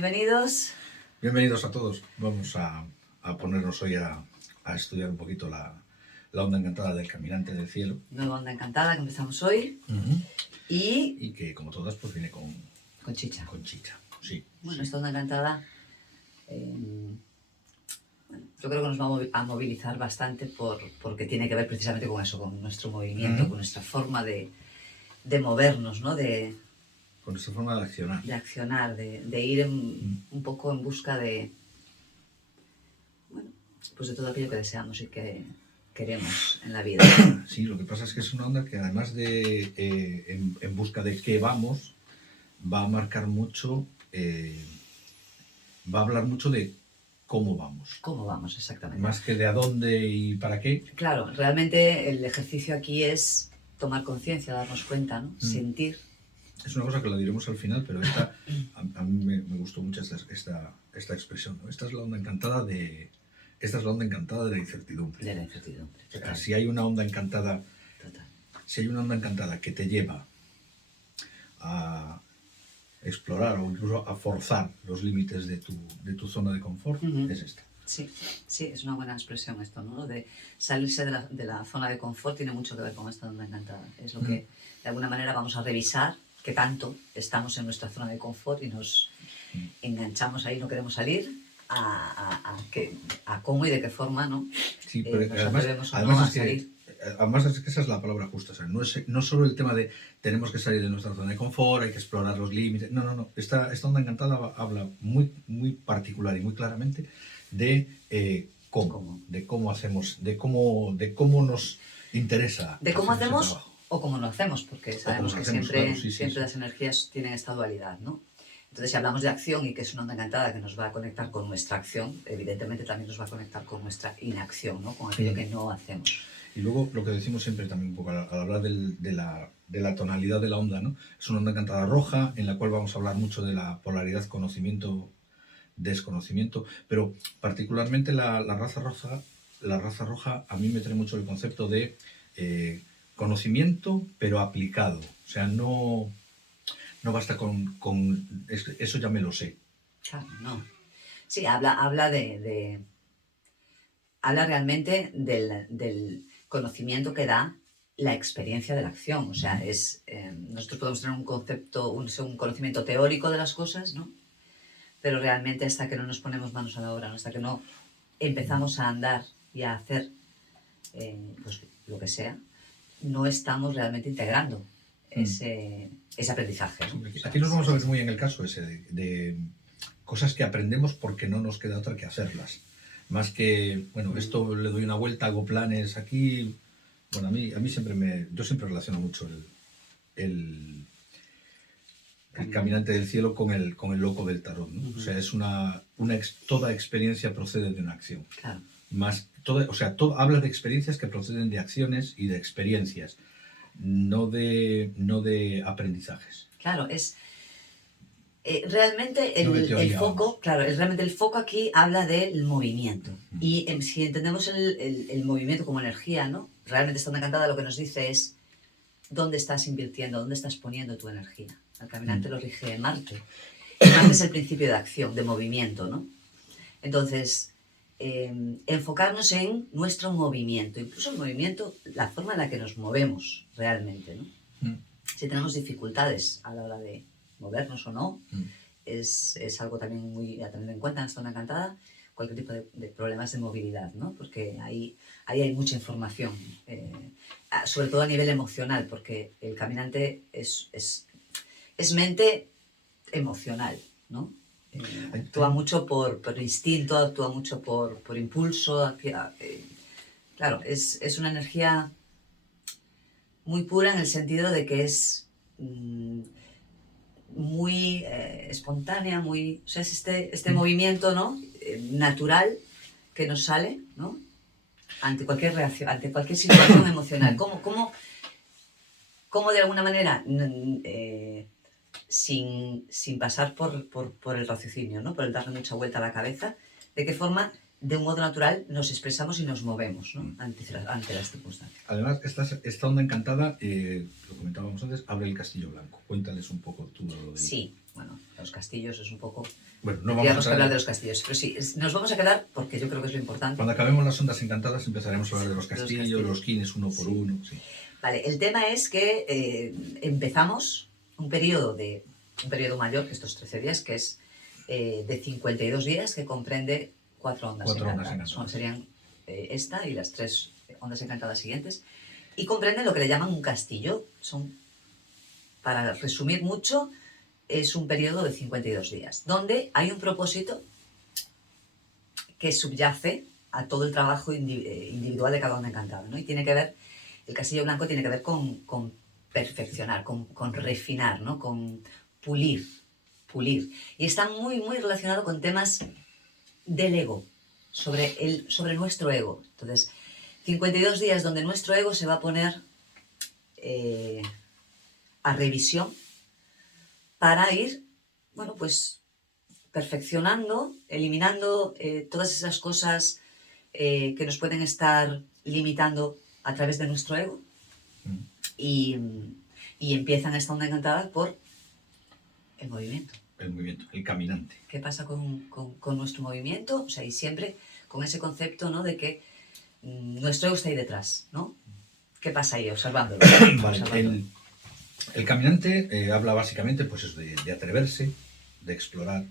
bienvenidos. Bienvenidos a todos. Vamos a ponernos hoy a estudiar un poquito la onda encantada del caminante del cielo. Nueva onda encantada que empezamos hoy. Y que, como todas, pues viene con chicha. Con chicha, sí. Bueno, sí. esta onda encantada, yo creo que nos va a movilizar bastante porque tiene que ver precisamente con eso, con nuestro movimiento, con nuestra forma de movernos, ¿no? Con nuestra forma de accionar. De accionar, de ir un poco en busca de, bueno, pues de todo aquello que deseamos y que queremos en la vida. Sí, lo que pasa es que es una onda que además de en busca de qué vamos, va a marcar mucho, va a hablar mucho de cómo vamos. ¿Cómo vamos, exactamente? Más que de a dónde y para qué. Claro, realmente el ejercicio aquí es tomar conciencia, darnos cuenta, ¿no? Sentir. Es una cosa que la diremos al final, pero a mí me gustó mucho esta expresión, ¿no? Esta es la onda encantada de la incertidumbre. De la incertidumbre. O sea, si hay una onda encantada, que te lleva a explorar o incluso a forzar los límites de tu zona de confort, es esta. Sí, es una buena expresión esto, ¿no? De salirse de la zona de confort tiene mucho que ver con esta onda encantada. Es lo que de alguna manera vamos a revisar, que tanto estamos en nuestra zona de confort y nos enganchamos ahí, no queremos salir, a cómo y de qué forma, ¿no? Sí, pero además es que esa es la palabra justa. O sea, no solo el tema de tenemos que salir de nuestra zona de confort, hay que explorar los límites. No. Esta onda encantada habla muy, muy particular y muy claramente de cómo hacemos, de cómo nos interesa. De cómo hacemos o cómo no hacemos, porque sabemos que siempre las energías tienen esta dualidad, ¿no? Entonces, si hablamos de acción y que es una onda encantada que nos va a conectar con nuestra acción, evidentemente también nos va a conectar con nuestra inacción, ¿no? Con aquello que no hacemos. Y luego lo que decimos siempre también un poco al hablar de la tonalidad de la onda, ¿no? Es una onda encantada roja, en la cual vamos a hablar mucho de la polaridad conocimiento-desconocimiento, pero particularmente la raza roja a mí me trae mucho el concepto de conocimiento, pero aplicado. O sea, no basta con eso, ya me lo sé. Claro, no. Sí, habla realmente del conocimiento que da la experiencia de la acción. O sea, nosotros podemos tener un concepto, un conocimiento teórico de las cosas, ¿no? Pero realmente hasta que no nos ponemos manos a la obra, ¿no? Hasta que no empezamos a andar y a hacer pues, lo que sea, no estamos realmente integrando ese aprendizaje, ¿no? Aquí nos vamos a ver muy en el caso ese de cosas que aprendemos porque no nos queda otra que hacerlas. Más que, bueno, esto le doy una vuelta, hago planes aquí. Bueno, a mí yo siempre relaciono mucho el caminante del cielo con el loco del tarot, ¿no? O sea, es toda experiencia procede de una acción. Claro. Habla de experiencias que proceden de acciones y de experiencias, no de aprendizajes. Claro, es realmente el foco, claro, realmente el foco aquí habla del movimiento. Y si entendemos el movimiento como energía, ¿no? Realmente esta onda encantada lo que nos dice es dónde estás invirtiendo, dónde estás poniendo tu energía. Al caminante lo rige Marte. Marte es el principio de acción, de movimiento, ¿no? Entonces, enfocarnos en nuestro movimiento, incluso el movimiento, la forma en la que nos movemos realmente, ¿no? Si tenemos dificultades a la hora de movernos o no, es algo también muy a tener en cuenta en esta onda encantada, cualquier tipo de problemas de movilidad, ¿no? Porque ahí hay mucha información, sobre todo a nivel emocional, porque el caminante es mente emocional, ¿no? Actúa mucho por instinto, actúa mucho por impulso. Claro, es una energía muy pura en el sentido de que es muy espontánea, o sea, es este movimiento, ¿no? Natural que nos sale, ¿no? Ante cualquier reacción, ante cualquier situación emocional. ¿Cómo de alguna manera, sin pasar por el raciocinio, ¿no? Por el darle mucha vuelta a la cabeza, de qué forma de un modo natural nos expresamos y nos movemos, ¿no? ante las circunstancias. Además, esta onda encantada, lo comentábamos antes, abre el Castillo Blanco. Cuéntales un poco tú lo de... Sí, bueno, los castillos es un poco... Bueno, no Tendríamos vamos que a hablar de los castillos, pero sí, nos vamos a quedar, porque yo creo que es lo importante. Cuando acabemos las ondas encantadas empezaremos a hablar de los castillos, los kines uno por uno. Sí. Vale, el tema es que empezamos un periodo mayor que estos 13 días, que es de 52 días, que comprende 4 ondas encantadas. Serían esta y las 3 ondas encantadas siguientes. Y comprenden lo que le llaman un castillo. Para resumir mucho, es un periodo de 52 días, donde hay un propósito que subyace a todo el trabajo individual de cada onda encantada, ¿no? Y tiene que ver, el Castillo Blanco tiene que ver con perfeccionar, con refinar, ¿no? Con pulir. Y está muy, muy relacionado con temas del ego, sobre nuestro ego. Entonces, 52 días donde nuestro ego se va a poner a revisión para ir, bueno, pues perfeccionando, eliminando todas esas cosas que nos pueden estar limitando a través de nuestro ego. Y empiezan esta onda encantada por el movimiento. El movimiento, el caminante. ¿Qué pasa con nuestro movimiento? O sea, y siempre con ese concepto, ¿no? De que nuestro ego está ahí detrás, ¿no? ¿Qué pasa ahí? Observándolo. Vale, el caminante habla básicamente pues, es de atreverse, de explorar,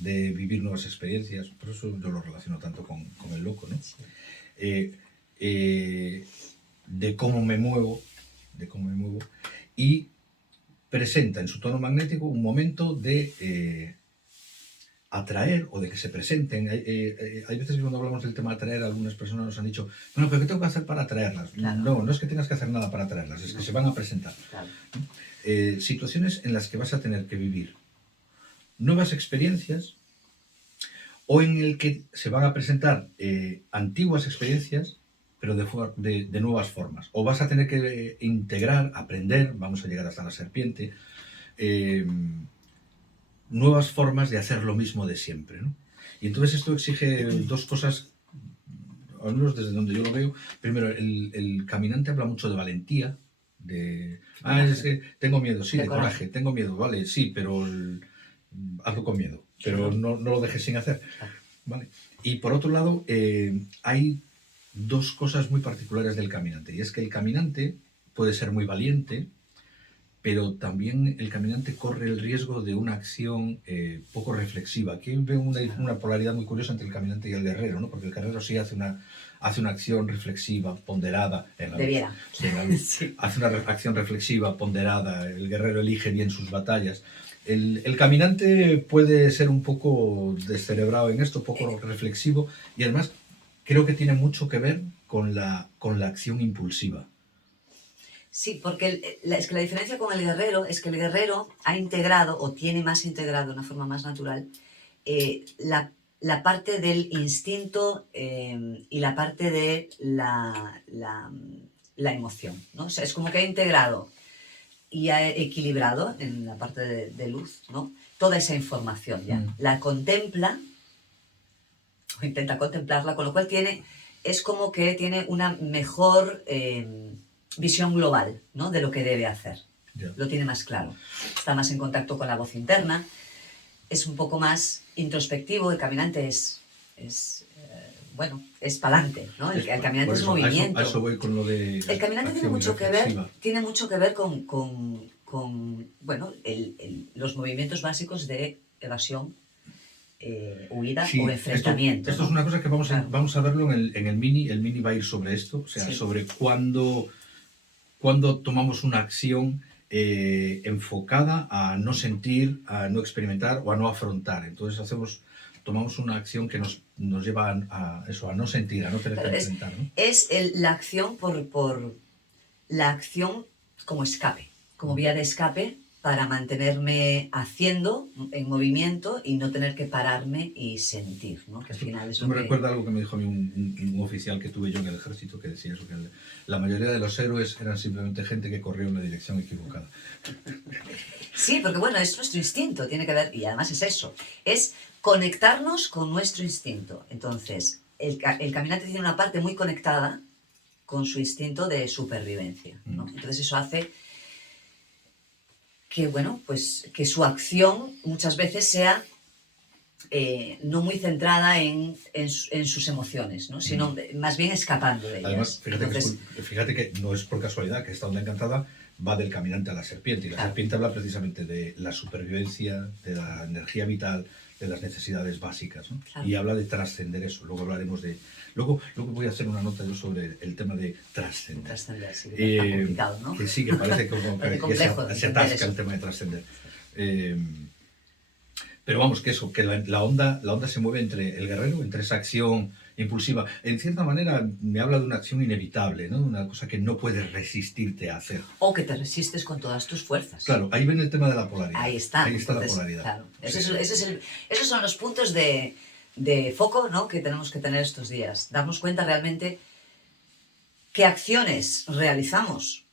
de vivir nuevas experiencias. Por eso yo lo relaciono tanto con el loco, ¿no? Sí. De cómo me muevo, y presenta en su tono magnético un momento de atraer o de que se presenten. Hay veces que cuando hablamos del tema de atraer, algunas personas nos han dicho, bueno, pero ¿qué tengo que hacer para atraerlas? Claro. No es que tengas que hacer nada para atraerlas, es que se van a presentar. Claro. Situaciones en las que vas a tener que vivir nuevas experiencias o en el que se van a presentar antiguas experiencias, pero de nuevas formas. O vas a tener que integrar, aprender, vamos a llegar hasta la serpiente, nuevas formas de hacer lo mismo de siempre, ¿no? Y entonces esto exige dos cosas, al menos desde donde yo lo veo. Primero, el caminante habla mucho de valentía, es que tengo miedo, sí, de coraje, tengo miedo, vale, sí, pero hazlo con miedo, pero no lo dejes sin hacer, ¿vale? Y por otro lado, hay dos cosas muy particulares del caminante, y es que el caminante puede ser muy valiente, pero también el caminante corre el riesgo de una acción poco reflexiva. Aquí veo una polaridad muy curiosa entre el caminante y el guerrero, ¿no? Porque el guerrero sí hace una acción reflexiva, ponderada. Sí. Hace una acción reflexiva, ponderada. El guerrero elige bien sus batallas. El caminante puede ser un poco descerebrado en esto, poco reflexivo, y además creo que tiene mucho que ver con la acción impulsiva. Sí, porque es que la diferencia con el guerrero es que el guerrero ha integrado o tiene más integrado de una forma más natural la parte del instinto y la parte de la emoción, ¿no? O sea, es como que ha integrado y ha equilibrado en la parte de luz, ¿no? Toda esa información ya. La contempla o intenta contemplarla, con lo cual es como que tiene una mejor visión global, ¿no? De lo que debe hacer. Yeah. Lo tiene más claro. Está más en contacto con la voz interna, es un poco más introspectivo. El caminante es pa'lante, ¿no? El caminante es movimiento. A eso voy con lo de... El caminante tiene mucho que ver con los movimientos básicos de evasión, huida o enfrentamiento. Esto es una cosa que vamos a verlo en el mini. El mini va a ir sobre esto, o sea, sobre cuando tomamos una acción enfocada a no sentir, a no experimentar o a no afrontar. Entonces tomamos una acción que nos lleva a no sentir, a no tener que enfrentar, ¿no? Es la acción por la acción como escape, como vía de escape para mantenerme haciendo, en movimiento, y no tener que pararme y sentir, ¿no? Que al final es Eso lo me que... recuerda algo que me dijo a mí un oficial que tuve yo en el ejército, que decía eso, que la mayoría de los héroes eran simplemente gente que corrió en la dirección equivocada. Sí, porque bueno, es nuestro instinto, tiene que ver, y además es eso, es conectarnos con nuestro instinto. Entonces, el caminante tiene una parte muy conectada con su instinto de supervivencia, ¿no? Entonces eso hace que, bueno, pues que su acción muchas veces sea no muy centrada en sus emociones, ¿no? Sino más bien escapando de Además, ellas. Entonces, fíjate que no es por casualidad que esta onda encantada va del caminante a la serpiente. Y la claro, serpiente habla precisamente de la supervivencia, de la energía vital, de las necesidades básicas, ¿no? claro. Y habla de trascender eso. Luego hablaremos de... Luego voy a hacer una nota yo sobre el tema de trascender. Trascender, sí, que está complicado, ¿no? Que sí, que parece como Parece que complejo se entender atasca eso. el tema de trascender. Pero vamos, que eso, que la onda se mueve entre el guerrero, entre esa acción impulsiva. En cierta manera me habla de una acción inevitable, ¿no? Una cosa que no puedes resistirte a hacer. O que te resistes con todas tus fuerzas. Claro, ahí viene el tema de la polaridad. Ahí está. Ahí está Entonces, la polaridad. Claro. Sí. Esos son los puntos de foco, ¿no? Que tenemos que tener estos días. Darnos cuenta realmente qué acciones realizamos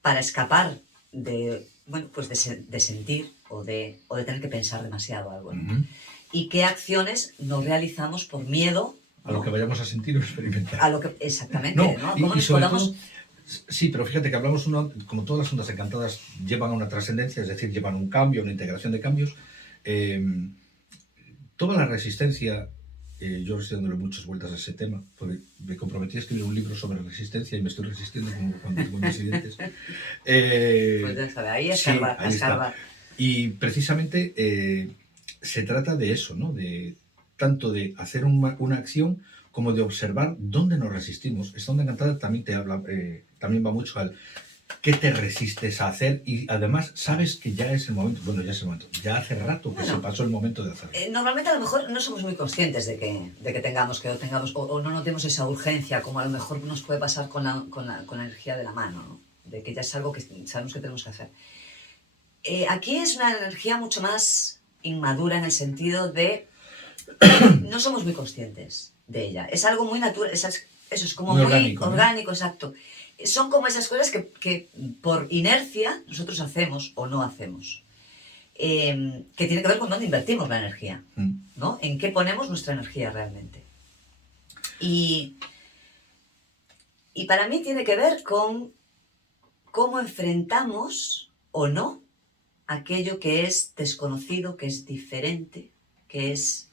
para escapar de, bueno, pues de sentir o de tener que pensar demasiado algo, ¿no? Uh-huh. Y qué acciones no realizamos por miedo, ¿no? A lo que vayamos a sentir o experimentar. A lo que, exactamente, No, ¿no? y ¿Cómo nos sobre podamos... todo, sí, pero fíjate que hablamos, como todas las ondas encantadas llevan a una trascendencia, es decir, llevan un cambio, una integración de cambios. Toda la resistencia, yo estoy dándole muchas vueltas a ese tema, porque me comprometí a escribir un libro sobre resistencia y me estoy resistiendo como cuando tengo incidentes. Pues ya sabes, ahí escarba, sí, ahí escarba. está. Y precisamente se trata de eso, ¿no? De tanto de hacer una acción como de observar dónde nos resistimos. Esta onda encantada también te habla, también va mucho al qué te resistes a hacer y además sabes que ya es el momento, bueno, ya es el momento, ya hace rato que se pasó el momento de hacerlo. Normalmente a lo mejor no somos muy conscientes de que tengamos, o no notemos esa urgencia, como a lo mejor nos puede pasar con la energía de la mano, ¿no? De que ya es algo que sabemos que tenemos que hacer. Aquí es una energía mucho más inmadura en el sentido de no somos muy conscientes de ella. Es algo muy natural, eso es como muy orgánico, ¿no? Exacto. Son como esas cosas que por inercia nosotros hacemos o no hacemos. Que tiene que ver con dónde invertimos la energía, ¿no? En qué ponemos nuestra energía realmente. Y para mí tiene que ver con cómo enfrentamos o no aquello que es desconocido, que es diferente, que es...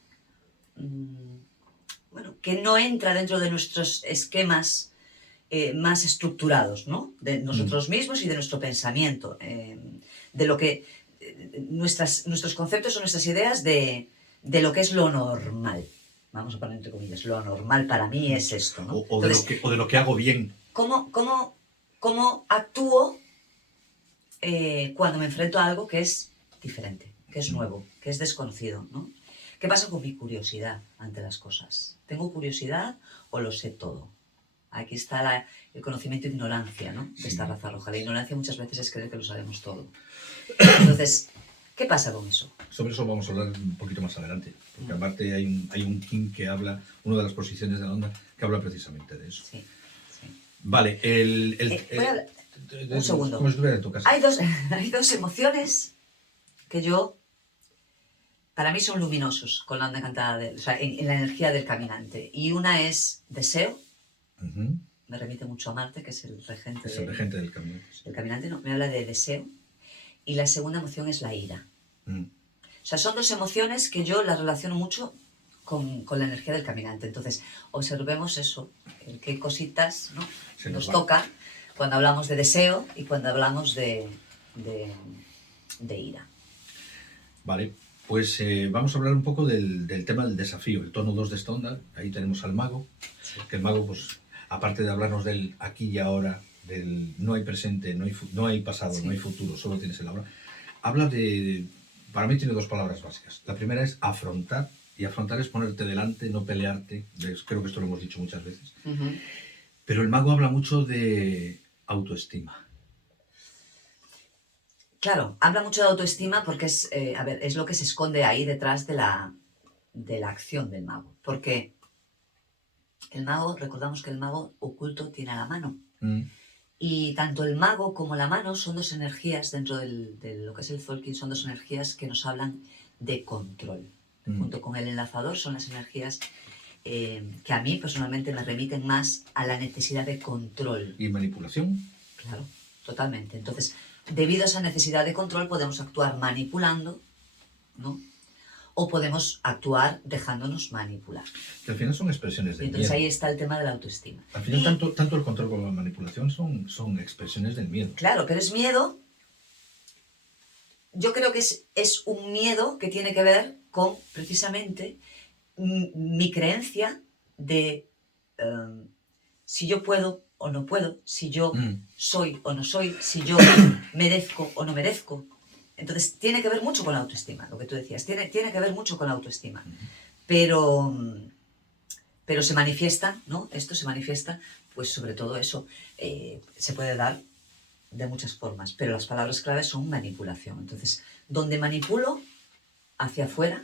bueno, que no entra dentro de nuestros esquemas más estructurados, ¿no? De nosotros mismos y de nuestro pensamiento, de lo que nuestros conceptos o nuestras ideas de lo que es lo normal. Vamos a poner entre comillas, lo normal para mí es esto, ¿no? Entonces, de lo que hago bien. ¿Cómo actúo cuando me enfrento a algo que es diferente, que es nuevo, que es desconocido, ¿no? ¿Qué pasa con mi curiosidad ante las cosas? ¿Tengo curiosidad o lo sé todo? Aquí está el conocimiento e ignorancia, ¿no? De esta raza roja. La ignorancia muchas veces es creer que lo sabemos todo. Entonces, ¿qué pasa con eso? Sobre eso vamos a hablar un poquito más adelante, porque aparte hay un king que habla, una de las posiciones de la onda, que habla precisamente de eso. Sí, sí. Vale, un segundo. Como si estuviera en tu casa. Hay dos emociones que para mí son luminosos con la onda encantada, o sea, en la energía del caminante. Y una es deseo. Uh-huh. Me remite mucho a Marte, que es el regente, el regente del caminante. Sí. El caminante no, me habla de deseo. Y la segunda emoción es la ira. O sea, son dos emociones que yo las relaciono mucho con la energía del caminante. Entonces, observemos eso, qué cositas, ¿no? nos toca cuando hablamos de deseo y cuando hablamos de ira. Vale, pues vamos a hablar un poco del tema del desafío, el tono 2 de esta onda. Ahí tenemos al mago, sí. Que el mago, pues, aparte de hablarnos del aquí y ahora, del no hay presente, no hay pasado, sí. No hay futuro, solo tienes el ahora, habla de... Para mí tiene dos palabras básicas. La primera es afrontar, y afrontar es ponerte delante, no pelearte. Creo que esto lo hemos dicho muchas veces. Uh-huh. Pero el mago habla mucho de autoestima. Claro, habla mucho de autoestima porque es, a ver, es lo que se esconde ahí detrás de la acción del mago. Porque el mago, recordamos que el mago oculto tiene a la mano. Mm, Y tanto el mago como la mano son dos energías dentro de lo que es el Tolkien, son dos energías que nos hablan de control. Junto con el enlazador son las energías que a mí personalmente me remiten más a la necesidad de control. ¿Y manipulación? Claro, totalmente. Entonces, debido a esa necesidad de control podemos actuar manipulando, ¿no? O podemos actuar dejándonos manipular. Que al final son expresiones Y del entonces miedo. ahí está el tema de la autoestima. Al final, Y, tanto el control como la manipulación son expresiones del miedo. claro, pero es miedo. Yo creo que es un miedo que tiene que ver con, precisamente, mi creencia de si yo puedo o no puedo, si yo soy o no soy, si yo merezco o no merezco. Entonces, tiene que ver mucho con la autoestima, lo que tú decías, tiene que ver mucho con la autoestima. Pero se manifiesta, ¿no? Esto se manifiesta, pues sobre todo eso, se puede dar de muchas formas, pero las palabras claves son manipulación. Entonces, donde manipulo hacia afuera,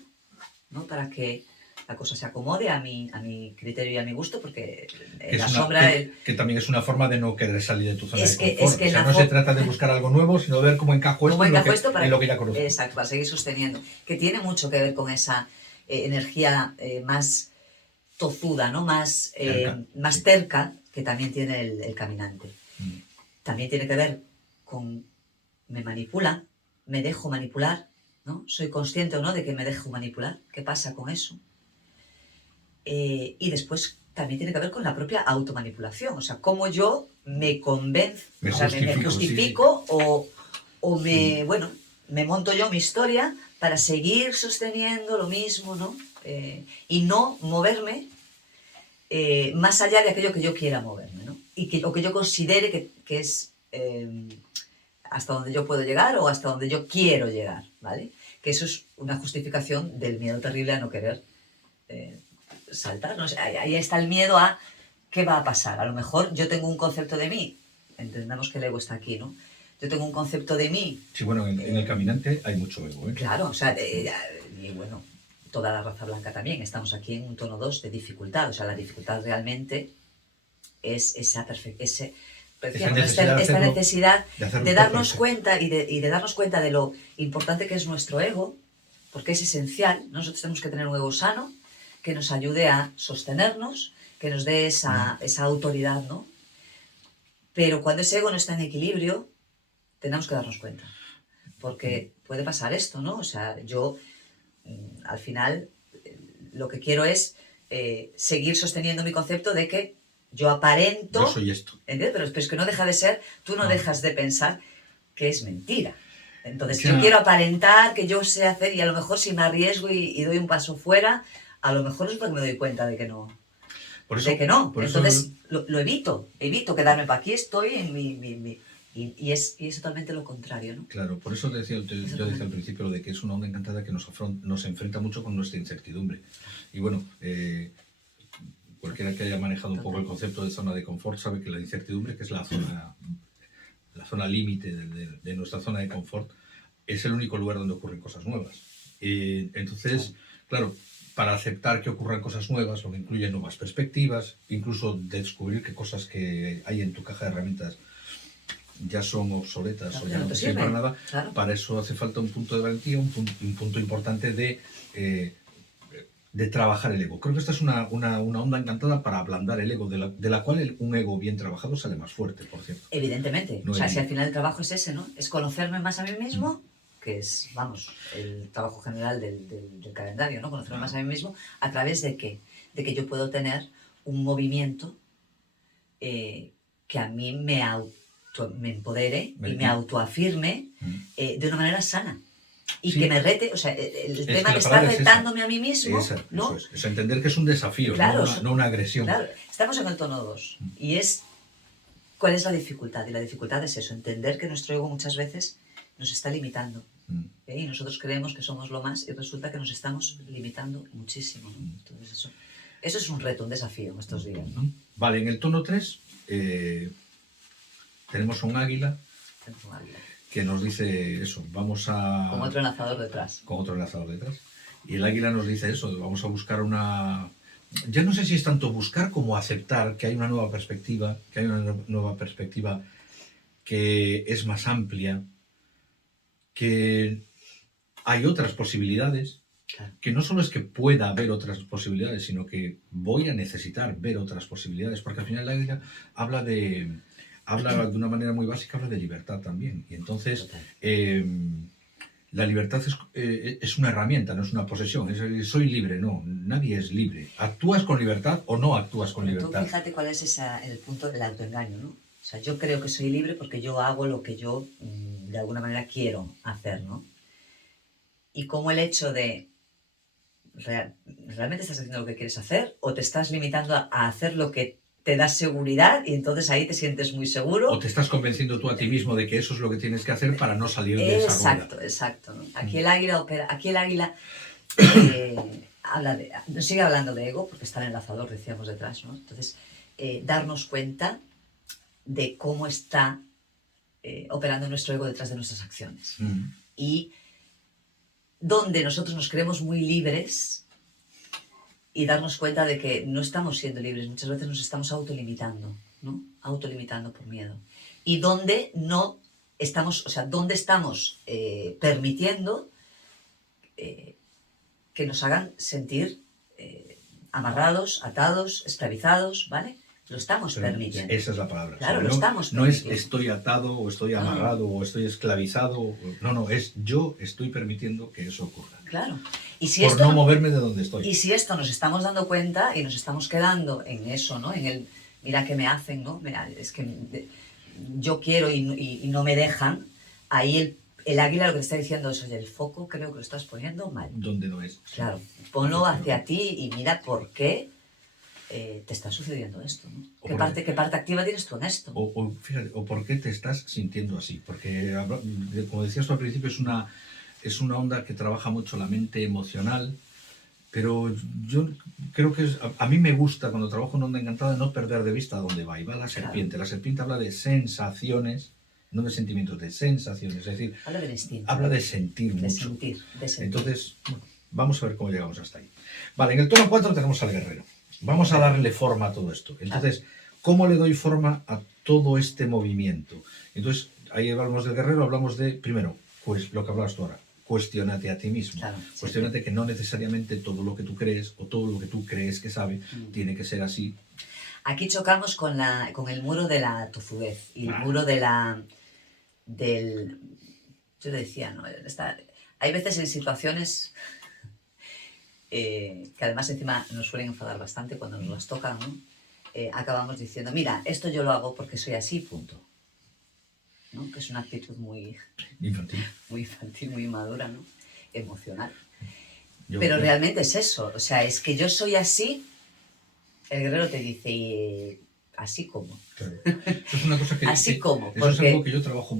¿no? Para que la cosa se acomode a mi criterio y a mi gusto, porque la sombra... Que también es una forma de no querer salir de tu zona de confort. Es que o sea, no se trata de buscar algo nuevo, sino ver cómo encajo esto en lo que ya conozco. Exacto, para seguir sosteniendo. Que tiene mucho que ver con esa energía más tozuda, ¿no? Más terca, que también tiene el caminante. También tiene que ver con me manipula, me dejo manipular, ¿no? Soy consciente o no de que me dejo manipular. ¿Qué pasa con eso? Y después también tiene que ver con la propia automanipulación. O sea, cómo yo me convenzo, me justifico sí. o me, bueno, me monto yo mi historia para seguir sosteniendo lo mismo, ¿no? Y no moverme más allá de aquello que yo quiera moverme, ¿no? O que yo considere que es hasta donde yo puedo llegar o hasta donde yo quiero llegar, ¿vale? Que eso es una justificación del miedo terrible a no querer saltar, ¿no? O sea, ahí está el miedo a qué va a pasar. A lo mejor yo tengo un concepto de mí, entendamos que el ego está aquí, ¿no? Yo tengo un concepto de mí. Sí, bueno, en el caminante hay mucho ego, ¿eh? Claro, o sea, y bueno, toda la raza blanca también. Estamos aquí en un tono 2 de dificultad. O sea, la dificultad realmente es esta necesidad de darnos cuenta y de darnos cuenta de lo importante que es nuestro ego, porque es esencial. Nosotros tenemos que tener un ego sano que nos ayude a sostenernos, que nos dé esa autoridad, ¿no? Pero cuando ese ego no está en equilibrio, tenemos que darnos cuenta. Porque puede pasar esto, ¿no? O sea, yo al final lo que quiero es seguir sosteniendo mi concepto de que yo aparento... Yo soy esto. ¿Entiendes? Pero es que no deja de ser, tú no dejas de pensar que es mentira. Entonces yo quiero aparentar que yo sé hacer y a lo mejor si me arriesgo y doy un paso fuera, a lo mejor es porque me doy cuenta de que no. Entonces lo evito quedarme para aquí estoy en y es totalmente lo contrario, ¿no? Claro, por eso yo decía al principio de que es una onda encantada que nos enfrenta mucho con nuestra incertidumbre. Y bueno, cualquiera que haya manejado un poco el concepto de zona de confort sabe que la incertidumbre, que es la zona límite de nuestra zona de confort, es el único lugar donde ocurren cosas nuevas. Entonces, claro, para aceptar que ocurran cosas nuevas, lo que incluye nuevas perspectivas, incluso descubrir que cosas que hay en tu caja de herramientas ya son obsoletas o ya no sirven para nada. Claro. Para eso hace falta un punto de valentía, un punto importante de trabajar el ego. Creo que esta es una onda encantada para ablandar el ego, de la cual un ego bien trabajado sale más fuerte, por cierto. Evidentemente. No, o sea, si al final el trabajo es ese, ¿no? Es conocerme más a mí mismo, que es, vamos, el trabajo general del calendario, ¿no? Conocerme más a mí mismo, ¿a través de qué? De que yo puedo tener un movimiento que a mí me empodere y me autoafirme de una manera sana. Y sí, que me rete, o sea, el tema que está retándome a mí mismo, ¿no? Eso es entender que es un desafío, claro, no una agresión. Claro, estamos en el tono 2 y es, ¿cuál es la dificultad? Y la dificultad es eso, entender que nuestro ego muchas veces nos está limitando. Y nosotros creemos que somos lo más y resulta que nos estamos limitando muchísimo, ¿no? Entonces eso es un reto, un desafío en estos días, ¿no? Vale, en el tono 3 tenemos un águila. que nos dice eso, vamos a... Con otro enlazador detrás. Con otro enlazador detrás. Y el águila nos dice eso, vamos a buscar una... Ya no sé si es tanto buscar como aceptar que hay una nueva perspectiva, que hay una nueva perspectiva que es más amplia, que hay otras posibilidades, Claro. que no solo es que pueda haber otras posibilidades, sino que voy a necesitar ver otras posibilidades, porque al final el águila habla de una manera muy básica, habla de libertad también. Y entonces... la libertad es una herramienta, no es una posesión. Soy libre, no. Nadie es libre. ¿Actúas con libertad o no actúas con Pero tú libertad? fíjate cuál es el punto del autoengaño, ¿no? O sea, yo creo que soy libre porque yo hago lo que yo de alguna manera quiero hacer, ¿no? Y como el hecho de realmente estás haciendo lo que quieres hacer o te estás limitando a hacer lo que te da seguridad y entonces ahí te sientes muy seguro. O te estás convenciendo tú a ti mismo de que eso es lo que tienes que hacer para no salir de esa rueda. Exacto, exacto, ¿no? Aquí el águila opera, aquí el águila nos sigue hablando de ego, porque está el enlazador, decíamos detrás, ¿no? Entonces, darnos cuenta de cómo está operando nuestro ego detrás de nuestras acciones. Y donde nosotros nos creemos muy libres y darnos cuenta de que no estamos siendo libres, muchas veces nos estamos autolimitando, ¿no? Autolimitando por miedo. Y donde no estamos, o sea, donde estamos permitiendo que nos hagan sentir amarrados, atados, esclavizados, ¿vale? Lo estamos permitiendo. Esa es la palabra. Claro, o sea, lo estamos no es permitiendo. estoy atado o estoy amarrado o estoy esclavizado. No, es yo estoy permitiendo que eso ocurra. Claro. Y si por esto no moverme de donde estoy. Y si esto nos estamos dando cuenta y nos estamos quedando en eso, ¿no? En el, mira qué me hacen, ¿no? Mira, es que yo quiero y no me dejan, ahí el águila lo que te está diciendo es, oye, el foco creo que lo estás poniendo mal. Donde no es. Claro, ponlo hacia ti y mira por qué te está sucediendo esto, ¿no? ¿Qué parte activa tienes tú en esto? Fíjate, o por qué te estás sintiendo así. Porque, como decías tú al principio, es una onda que trabaja mucho la mente emocional, pero yo creo que a mí me gusta cuando trabajo en onda encantada no perder de vista a dónde va. Y va la serpiente. Claro. La serpiente habla de sensaciones, no de sentimientos, de sensaciones. Es decir, habla del instinto. Habla de sentir de mucho. Sentir. Entonces, bueno, vamos a ver cómo llegamos hasta ahí. Vale, en el tono 4 tenemos al guerrero. Vamos a darle forma a todo esto. Entonces, ¿cómo le doy forma a todo este movimiento? Entonces, ahí hablamos del guerrero, hablamos de, primero, pues lo que hablabas tú ahora, cuestiónate a ti mismo. Claro, cuestiónate que no necesariamente todo lo que tú crees o todo lo que tú crees que sabe tiene que ser así. Aquí chocamos con el muro de la tozudez y el muro yo decía, ¿no? Hay veces en situaciones que además encima nos suelen enfadar bastante cuando nos las tocan, ¿no? Acabamos diciendo, mira, esto yo lo hago porque soy así, punto. ¿No? Que es una actitud muy infantil, muy madura, ¿no? Emocional. Pero realmente es eso, o sea, es que yo soy así, el guerrero te dice, ¿y así como? Claro. Eso es una cosa que... así como. Eso es algo que yo trabajo,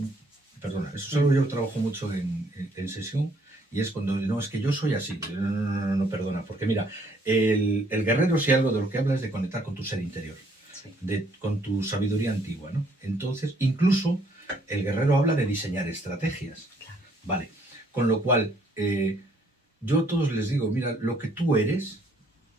eso es algo que yo trabajo mucho en sesión, y es cuando, no, es que yo soy así, no, perdona, porque mira, el guerrero, si algo de lo que habla es de conectar con tu ser interior, sí. Con tu sabiduría antigua, ¿no? Entonces, incluso el guerrero habla de diseñar estrategias, claro. Vale, con lo cual, yo a todos les digo, mira, lo que tú eres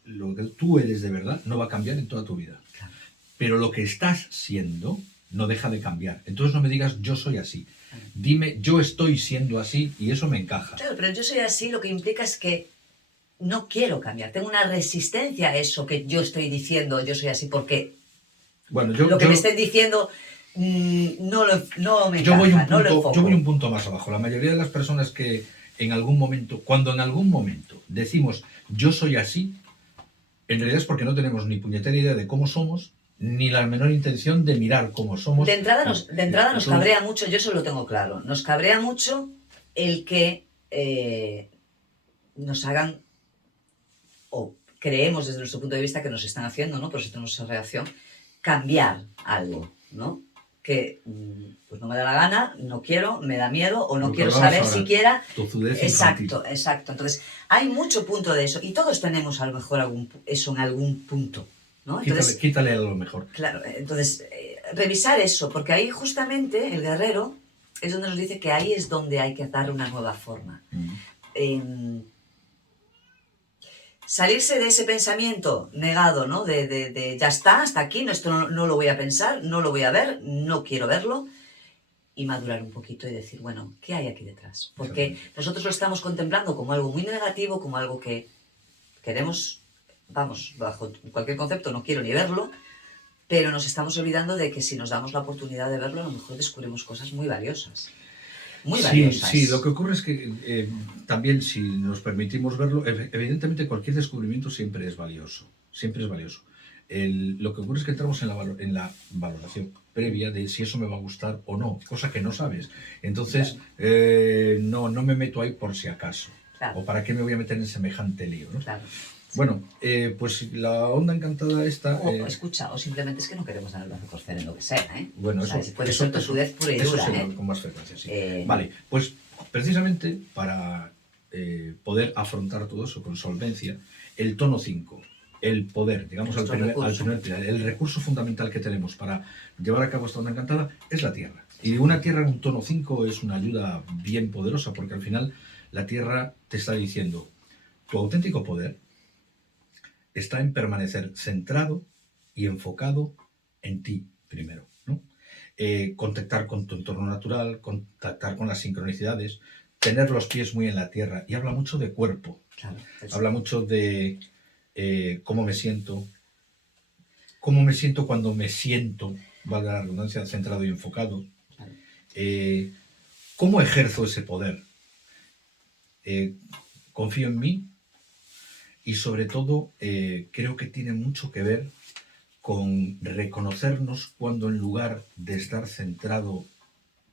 de verdad no va a cambiar en toda tu vida, claro. Pero lo que estás siendo no deja de cambiar, entonces no me digas yo soy así. Dime, yo estoy siendo así y eso me encaja. Claro, pero yo soy así lo que implica es que no quiero cambiar. Tengo una resistencia a eso que yo estoy diciendo, yo soy así, porque lo que me estén diciendo no me encaja, yo voy un punto más abajo. La mayoría de las personas que cuando en algún momento decimos yo soy así, en realidad es porque no tenemos ni puñetera idea de cómo somos, ni la menor intención de mirar cómo somos. De entrada nos cabrea mucho, yo eso lo tengo claro, nos cabrea mucho el que nos hagan, o creemos desde nuestro punto de vista que nos están haciendo, ¿no? Por eso tenemos esa reacción, cambiar algo, ¿no? Que pues no me da la gana, no quiero, me da miedo, o no quiero saber siquiera. Exacto. Entonces, hay mucho punto de eso, y todos tenemos a lo mejor eso en algún punto. ¿No? Entonces, quítale a lo mejor. Claro, entonces, revisar eso, porque ahí justamente el guerrero es donde nos dice que ahí es donde hay que dar una nueva forma. Salirse de ese pensamiento negado, ¿no? De ya está, hasta aquí, no, esto no lo voy a pensar, no lo voy a ver, no quiero verlo, y madurar un poquito y decir, bueno, ¿qué hay aquí detrás? Porque nosotros lo estamos contemplando como algo muy negativo, como algo que queremos, vamos, bajo cualquier concepto, no quiero ni verlo, pero nos estamos olvidando de que si nos damos la oportunidad de verlo, a lo mejor descubrimos cosas muy valiosas. Muy valiosas. Sí, lo que ocurre es que también si nos permitimos verlo, evidentemente cualquier descubrimiento siempre es valioso, siempre es valioso. Lo que ocurre es que entramos en la valoración previa de si eso me va a gustar o no, cosa que no sabes. Entonces, claro. No me meto ahí por si acaso. Claro. O para qué me voy a meter en semejante lío, ¿no? Claro. Bueno, pues la onda encantada esta... escucha, o simplemente es que no queremos dar el brazo a torcer en lo que sea, ¿eh? Bueno, o sea, puede ser tosudez pura y dura, sí, con más frecuencia, sí. Vale, pues precisamente para poder afrontar todo eso con solvencia, el tono 5, el poder, digamos al primer pilar, el recurso fundamental que tenemos para llevar a cabo esta onda encantada es la Tierra. Y una Tierra en un tono 5 es una ayuda bien poderosa porque al final la Tierra te está diciendo tu auténtico poder está en permanecer centrado y enfocado en ti primero, ¿no? Contactar con tu entorno natural, contactar con las sincronicidades, tener los pies muy en la tierra. Y habla mucho de cuerpo, claro, habla mucho de cómo me siento cuando me siento, valga la redundancia, centrado y enfocado, claro. Cómo ejerzo ese poder, confío en mí. Y sobre todo, creo que tiene mucho que ver con reconocernos cuando en lugar de estar centrado,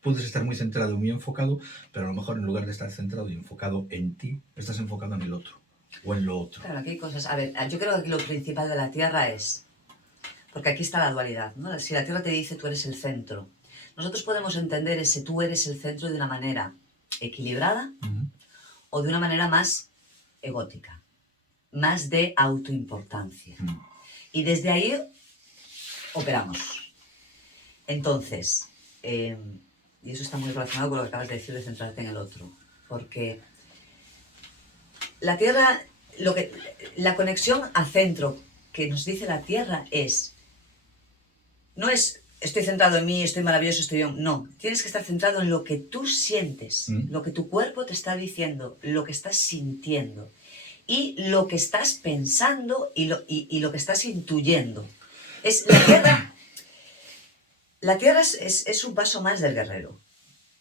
puedes estar muy centrado y muy enfocado, pero a lo mejor en lugar de estar centrado y enfocado en ti, estás enfocado en el otro o en lo otro. Claro, aquí hay cosas. A ver, yo creo que aquí lo principal de la Tierra es, porque aquí está la dualidad, ¿no? Si la Tierra te dice tú eres el centro, nosotros podemos entender ese tú eres el centro de una manera equilibrada o de una manera más egótica, más de autoimportancia. Y desde ahí operamos. Entonces, y eso está muy relacionado con lo que acabas de decir de centrarte en el otro, porque la Tierra, la conexión a centro que nos dice la Tierra no es estoy centrado en mí, estoy maravilloso, estoy bien. No, tienes que estar centrado en lo que tú sientes, lo que tu cuerpo te está diciendo, lo que estás sintiendo. Y lo que estás pensando y lo que estás intuyendo. La tierra es un paso más del guerrero.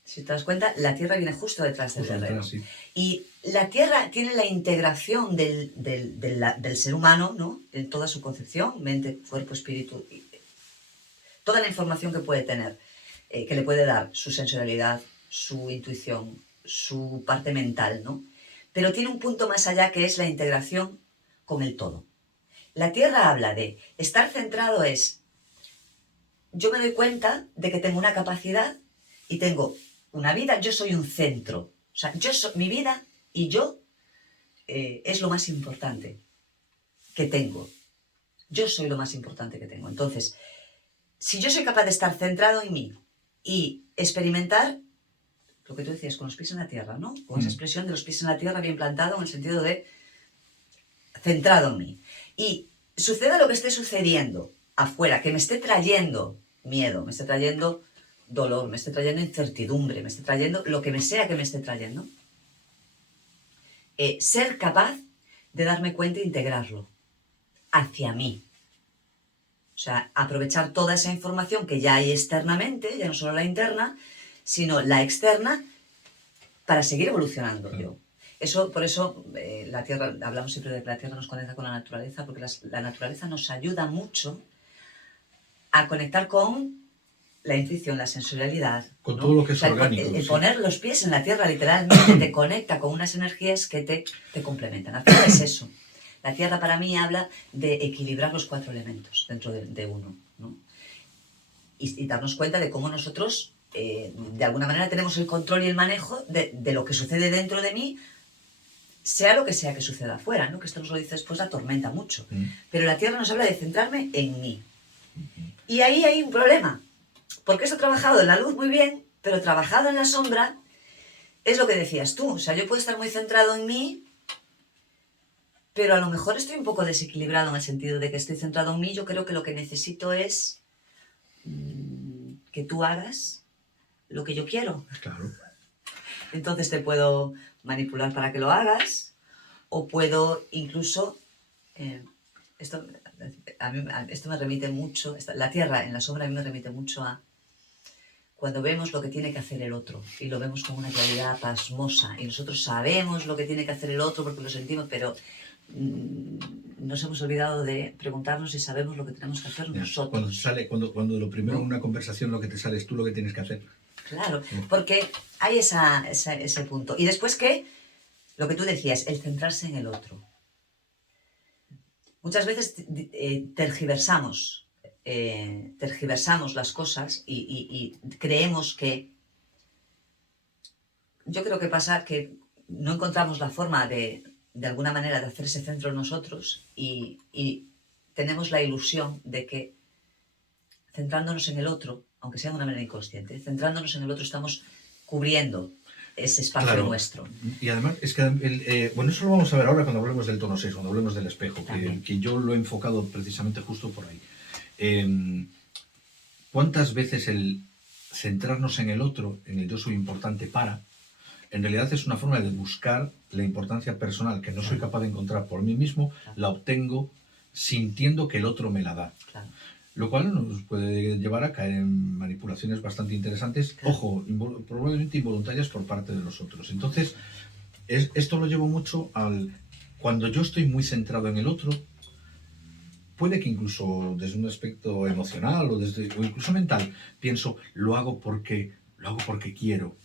Si te das cuenta, la tierra viene justo detrás del guerrero. Sí. Y la tierra tiene la integración del ser humano, ¿no? En toda su concepción, mente, cuerpo, espíritu, toda la información que puede tener, que le puede dar su sensorialidad, su intuición, su parte mental, ¿no? Pero tiene un punto más allá que es la integración con el todo. La Tierra habla de estar centrado es, yo me doy cuenta de que tengo una capacidad y tengo una vida, yo soy un centro. O sea, mi vida y yo es lo más importante que tengo. Yo soy lo más importante que tengo. Entonces, si yo soy capaz de estar centrado en mí y experimentar lo que tú decías, con los pies en la tierra, ¿no? Con esa expresión de los pies en la tierra bien plantado en el sentido de centrado en mí. Y suceda lo que esté sucediendo afuera, que me esté trayendo miedo, me esté trayendo dolor, me esté trayendo incertidumbre, me esté trayendo lo que me sea que me esté trayendo. Ser capaz de darme cuenta e integrarlo hacia mí. O sea, aprovechar toda esa información que ya hay externamente, ya no solo la interna, sino la externa, para seguir evolucionando yo. Por eso la Tierra, hablamos siempre de que la Tierra nos conecta con la naturaleza, porque la naturaleza nos ayuda mucho a conectar con la intuición, la sensorialidad. Con todo lo que es orgánico. El poner los pies en la Tierra literalmente te conecta con unas energías que te complementan. Al final es eso. La Tierra para mí habla de equilibrar los 4 elementos dentro de uno, ¿no? Y darnos cuenta de cómo nosotros, de alguna manera, tenemos el control y el manejo de lo que sucede dentro de mí, sea lo que sea que suceda afuera, ¿no? Que esto nos lo dice después la tormenta mucho. Pero la Tierra nos habla de centrarme en mí. Y ahí hay un problema, porque esto ha trabajado en la luz muy bien, Pero trabajado en la sombra es lo que decías tú. O sea, yo puedo estar muy centrado en mí, pero a lo mejor estoy un poco desequilibrado en el sentido de que estoy centrado en mí. Yo creo que lo que necesito es que tú hagas lo que yo quiero. Claro. Entonces te puedo manipular para que lo hagas, o puedo incluso... esto me remite mucho, la tierra en la sombra a mí me remite mucho a cuando vemos lo que tiene que hacer el otro y lo vemos con una claridad pasmosa y nosotros sabemos lo que tiene que hacer el otro porque lo sentimos, pero nos hemos olvidado de preguntarnos si sabemos lo que tenemos que hacer nosotros. Cuando lo primero ¿no? en una conversación lo que te sale es tú lo que tienes que hacer. Claro, porque hay ese punto. Y después que, lo que tú decías, el centrarse en el otro. Muchas veces tergiversamos las cosas y creemos que... Yo creo que pasa que no encontramos la forma de alguna manera de hacer ese centro en nosotros y tenemos la ilusión de que centrándonos en el otro, aunque sea de una manera inconsciente, centrándonos en el otro estamos cubriendo ese espacio nuestro. Y además, es que, bueno, eso lo vamos a ver ahora cuando hablemos del tono 6, cuando hablemos del espejo, que yo lo he enfocado precisamente justo por ahí. ¿Cuántas veces el centrarnos en el otro, en el yo soy importante para, en realidad es una forma de buscar la importancia personal que no soy capaz de encontrar por mí mismo, la obtengo sintiendo que el otro me la da? Claro. Lo cual nos puede llevar a caer en manipulaciones bastante interesantes, ojo, probablemente involuntarias por parte de los otros. Entonces, esto lo llevo mucho al... Cuando yo estoy muy centrado en el otro, puede que incluso desde un aspecto emocional o incluso mental, pienso, lo hago porque quiero,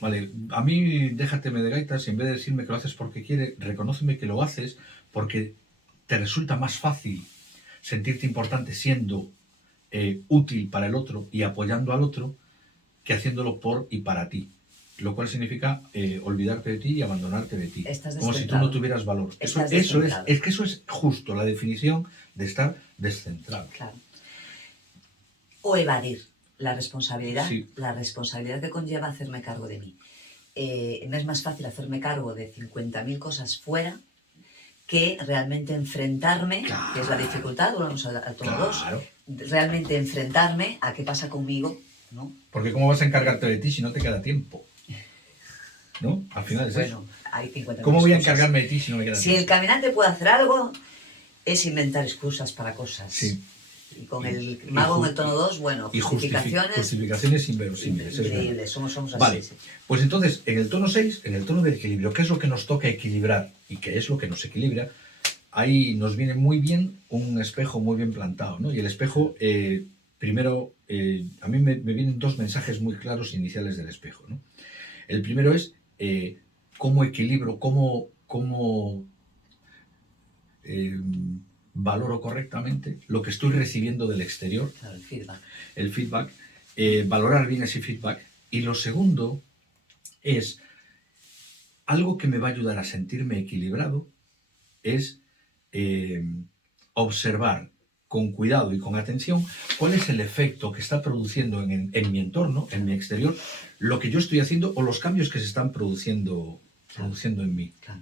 Vale, a mí déjateme de gaitas y en vez de decirme que lo haces porque quiere, reconóceme que lo haces porque te resulta más fácil sentirte importante siendo útil para el otro y apoyando al otro que haciéndolo por y para ti. Lo cual significa olvidarte de ti y abandonarte de ti. Como si tú no tuvieras valor. Eso es justo la definición de estar descentrado. Claro. O evadir la responsabilidad, sí. La responsabilidad que conlleva hacerme cargo de mí. Me es más fácil hacerme cargo de 50.000 cosas fuera que realmente enfrentarme, claro. Que es la dificultad, volvemos al tono 2, claro. Realmente enfrentarme a qué pasa conmigo, ¿no? Porque ¿cómo vas a encargarte de ti si no te queda tiempo? ¿No? Al final es eso. Hay 50.000 ¿Cómo voy a cosas. encargarme de ti si no me queda tiempo? Si el caminante puede hacer algo, es inventar excusas para cosas. Sí. Y con el mago en el tono 2, bueno, justificaciones inverosímiles. Increíbles, somos así. Vale, sí. Pues entonces, en el tono 6, en el tono del equilibrio, ¿qué es lo que nos toca equilibrar? ¿Y qué es lo que nos equilibra? Ahí nos viene muy bien un espejo muy bien plantado, ¿no? Y el espejo, primero, a mí me vienen dos mensajes muy claros iniciales del espejo, ¿no? El primero es cómo equilibro, cómo valoro correctamente lo que estoy recibiendo del exterior. Claro, el feedback. Valorar bien ese feedback. Y lo segundo es algo que me va a ayudar a sentirme equilibrado, es observar con cuidado y con atención cuál es el efecto que está produciendo en mi entorno, en mi exterior, lo que yo estoy haciendo o los cambios que se están produciendo en mí. Claro.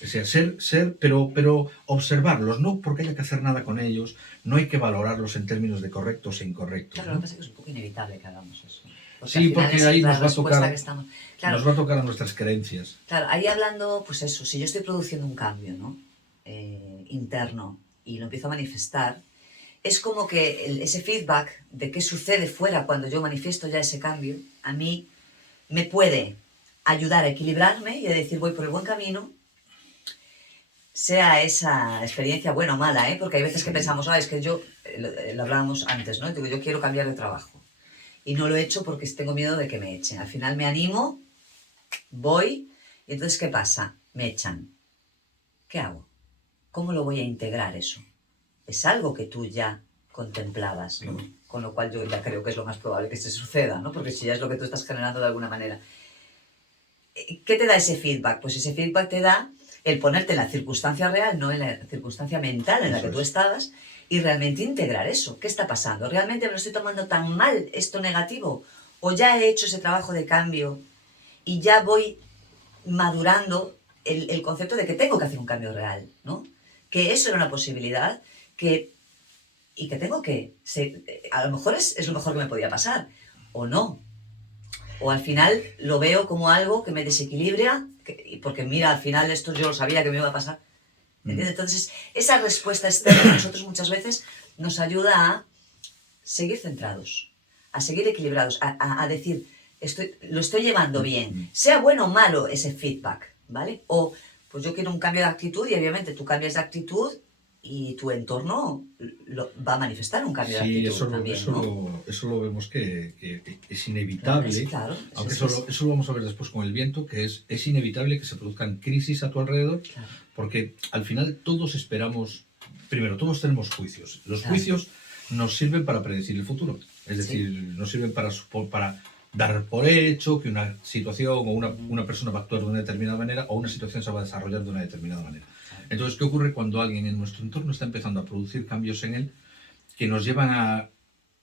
O sea, pero observarlos, no porque haya que hacer nada con ellos, no hay que valorarlos en términos de correctos e incorrectos. Claro, ¿no? lo que pasa es que es un poco inevitable que hagamos eso. Sí, porque ahí nos va a tocar a nuestras creencias. Claro, ahí hablando, pues eso, si yo estoy produciendo un cambio, ¿no? Interno y lo empiezo a manifestar, es como que ese feedback de qué sucede fuera cuando yo manifiesto ya ese cambio, a mí me puede ayudar a equilibrarme y a decir voy por el buen camino, sea esa experiencia buena o mala, porque hay veces que pensamos, es que yo, lo hablábamos antes, ¿no? Digo, yo quiero cambiar de trabajo y no lo he hecho porque tengo miedo de que me echen. Al final me animo, voy, y entonces ¿qué pasa? Me echan. ¿Qué hago? ¿Cómo lo voy a integrar eso? Es algo que tú ya contemplabas, ¿no? Con lo cual yo ya creo que es lo más probable que se suceda, ¿no? Porque si ya es lo que tú estás generando de alguna manera. ¿Qué te da ese feedback? Pues ese feedback te da el ponerte en la circunstancia real, no en la circunstancia mental en la que tú estabas, y realmente integrar eso. ¿Qué está pasando? ¿Realmente me lo estoy tomando tan mal esto negativo? o ya he hecho ese trabajo de cambio y ya voy madurando el concepto de que tengo que hacer un cambio real, ¿no? Que eso era una posibilidad y que tengo que... a lo mejor es lo mejor que me podía pasar, o no. O al final lo veo como algo que me desequilibra, porque mira, al final esto yo lo sabía que me iba a pasar. ¿Entiendes? Entonces, esa respuesta externa a nosotros muchas veces nos ayuda a seguir centrados, a seguir equilibrados, a decir, lo estoy llevando bien, sea bueno o malo ese feedback, ¿vale? O, pues yo quiero un cambio de actitud y obviamente tú cambias de actitud y tu entorno va a manifestar un cambio de actitud eso, también, ¿no? eso lo vemos que es inevitable, Claro, aunque eso lo vamos a ver después con el viento, que es inevitable que se produzcan crisis a tu alrededor, claro. Porque al final todos esperamos, primero, todos tenemos juicios. Los juicios nos sirven para predecir el futuro, es decir, nos sirven para dar por hecho que una situación o una persona va a actuar de una determinada manera o una situación se va a desarrollar de una determinada manera. Entonces, ¿qué ocurre cuando alguien en nuestro entorno está empezando a producir cambios en él que nos llevan a...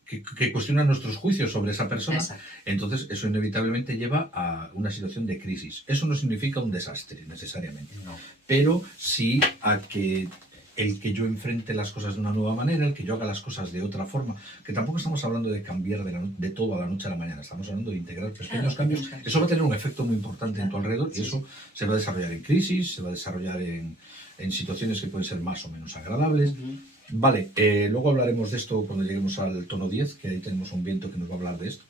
que cuestionan nuestros juicios sobre esa persona? Exacto. Entonces, eso inevitablemente lleva a una situación de crisis. Eso no significa un desastre, necesariamente. No. Pero sí a que el que yo enfrente las cosas de una nueva manera, el que yo haga las cosas de otra forma, que tampoco estamos hablando de cambiar de todo a la noche a la mañana, estamos hablando de integrar pequeños cambios. Eso va a tener un efecto muy importante en tu alrededor y eso se va a desarrollar en crisis, se va a desarrollar en situaciones que pueden ser más o menos agradables. Vale, luego hablaremos de esto cuando lleguemos al tono 10, que ahí tenemos un viento que nos va a hablar de esto.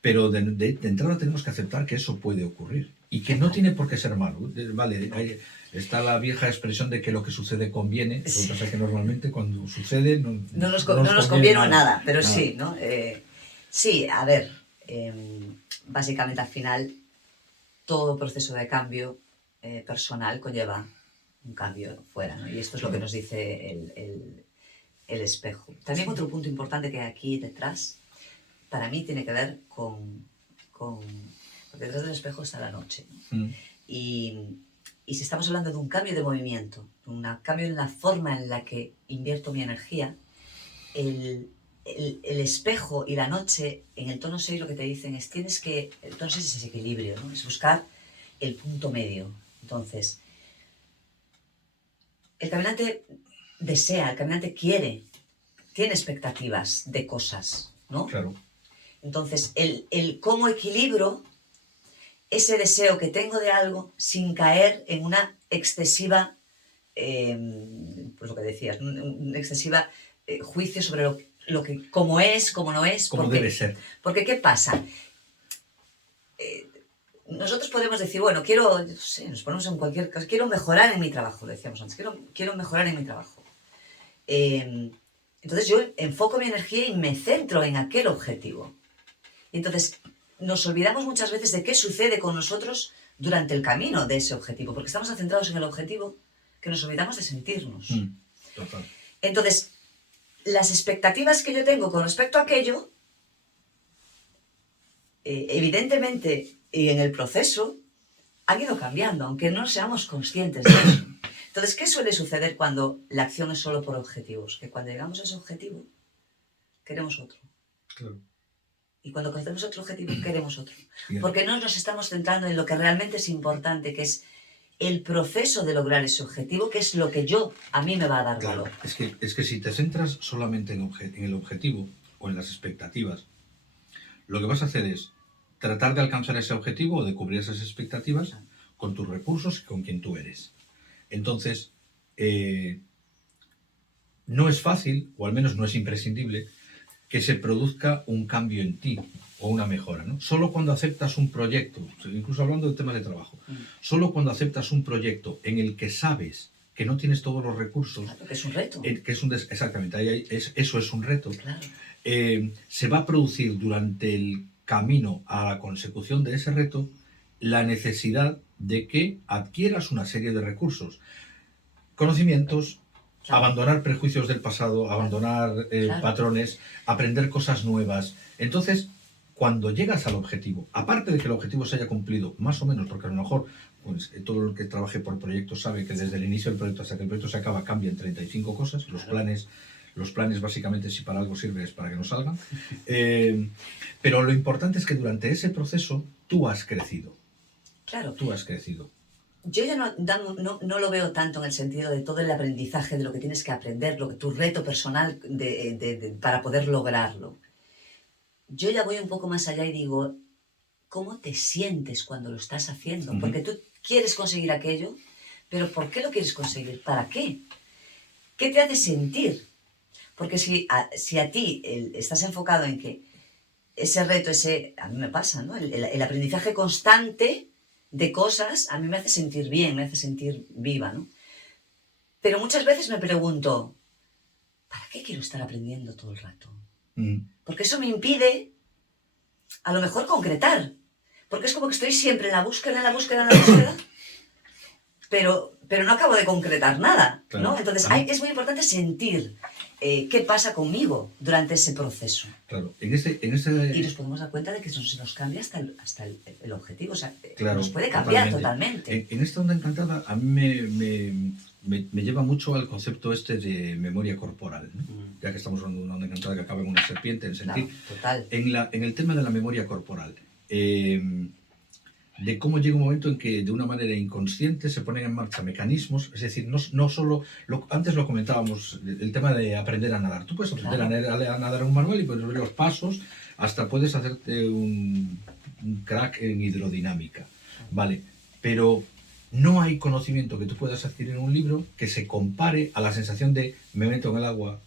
Pero de entrada tenemos que aceptar que eso puede ocurrir y que no tiene por qué ser malo. Vale, está la vieja expresión de que lo que sucede conviene, lo que pasa es que normalmente cuando sucede no nos conviene nada, pero nada. Sí, ¿no? Sí, a ver, básicamente al final todo proceso de cambio personal conlleva un cambio fuera, ¿no? Y esto es lo que nos dice el espejo. También otro punto importante que hay aquí detrás, para mí tiene que ver con porque detrás del espejo está la noche, ¿no? Y si estamos hablando de un cambio de movimiento, un cambio en la forma en la que invierto mi energía, el espejo y la noche en el tono 6 lo que te dicen es el tono 6 es ese equilibrio, ¿no? Es buscar el punto medio. Entonces, el caminante desea, el caminante quiere, tiene expectativas de cosas, ¿no? Claro. Entonces, el cómo equilibro ese deseo que tengo de algo sin caer en una excesiva, pues lo que decías, una excesiva juicio sobre lo que, cómo es, cómo no es. Como debe ser. Porque, ¿qué pasa? Nosotros podemos decir, bueno, nos ponemos en cualquier caso, quiero mejorar en mi trabajo, lo decíamos antes, quiero mejorar en mi trabajo. Entonces yo enfoco mi energía y me centro en aquel objetivo. Y entonces nos olvidamos muchas veces de qué sucede con nosotros durante el camino de ese objetivo, porque estamos tan centrados en el objetivo que nos olvidamos de sentirnos. Total. Entonces, las expectativas que yo tengo con respecto a aquello, evidentemente, y en el proceso, han ido cambiando, aunque no seamos conscientes de eso. Entonces, ¿qué suele suceder cuando la acción es solo por objetivos? Que cuando llegamos a ese objetivo, queremos otro. Claro. Y cuando conocemos otro objetivo, queremos otro. Bien. Porque no nos estamos centrando en lo que realmente es importante, que es el proceso de lograr ese objetivo, que es lo que a mí me va a dar valor. Es que si te centras solamente en el objetivo o en las expectativas, lo que vas a hacer es tratar de alcanzar ese objetivo o de cubrir esas expectativas con tus recursos y con quien tú eres. Entonces, no es fácil, o al menos no es imprescindible, que se produzca un cambio en ti o una mejora, ¿no? Solo cuando aceptas un proyecto, incluso hablando de temas de trabajo, solo cuando aceptas un proyecto en el que sabes que no tienes todos los recursos, claro, que es un reto. Exactamente, eso es un reto, claro. Se va a producir durante el camino a la consecución de ese reto la necesidad de que adquieras una serie de recursos, conocimientos, abandonar prejuicios del pasado, abandonar patrones, aprender cosas nuevas. Entonces, cuando llegas al objetivo, aparte de que el objetivo se haya cumplido más o menos, porque a lo mejor pues, todo el que trabaje por proyectos sabe que desde el inicio del proyecto hasta que el proyecto se acaba cambian 35 cosas, los planes Los planes, básicamente, si para algo sirve, es para que no salgan. Pero lo importante es que durante ese proceso tú has crecido. Claro. Tú has crecido. Yo ya no lo veo tanto en el sentido de todo el aprendizaje, de lo que tienes que aprender, tu reto personal para poder lograrlo. Yo ya voy un poco más allá y digo, ¿cómo te sientes cuando lo estás haciendo? Porque tú quieres conseguir aquello, pero ¿por qué lo quieres conseguir? ¿Para qué? ¿Qué te hace sentir? Porque si a ti estás enfocado en que ese reto, a mí me pasa, ¿no? El aprendizaje constante de cosas a mí me hace sentir bien, me hace sentir viva, ¿no? Pero muchas veces me pregunto, ¿para qué quiero estar aprendiendo todo el rato? Porque eso me impide, a lo mejor, concretar. Porque es como que estoy siempre en la búsqueda, pero no acabo de concretar nada, ¿no? Claro. Entonces, es muy importante sentir qué pasa conmigo durante ese proceso. Claro. Y nos podemos dar cuenta de que eso se nos cambia hasta el objetivo. O sea, claro, nos puede cambiar totalmente. En esta onda encantada a mí me lleva mucho al concepto de memoria corporal, ¿no? Ya que estamos hablando de una onda encantada que acaba en una serpiente, en sentir. Claro, total. En el tema de la memoria corporal, de cómo llega un momento en que de una manera inconsciente se ponen en marcha mecanismos, es decir, no solo, antes lo comentábamos, el tema de aprender a nadar. Tú puedes aprender a nadar en un manual y puedes ver los pasos, hasta puedes hacerte un crack en hidrodinámica, ¿vale? Pero no hay conocimiento que tú puedas adquirir en un libro que se compare a la sensación de me meto en el agua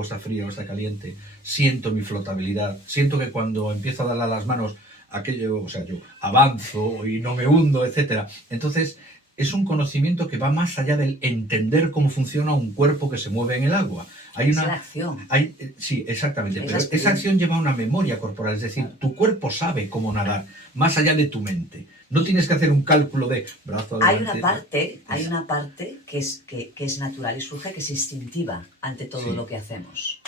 está fría o está caliente, siento mi flotabilidad, siento que cuando empiezo a darle a las manos aquello, o sea, yo avanzo y no me hundo, etcétera. Entonces, es un conocimiento que va más allá del entender cómo funciona un cuerpo que se mueve en el agua. Es la acción. Sí, exactamente. Pero esa acción lleva a una memoria corporal, es decir, tu cuerpo sabe cómo nadar, más allá de tu mente. No tienes que hacer un cálculo de brazo adelante. Hay una parte que es natural y surge, que es instintiva ante todo lo que hacemos.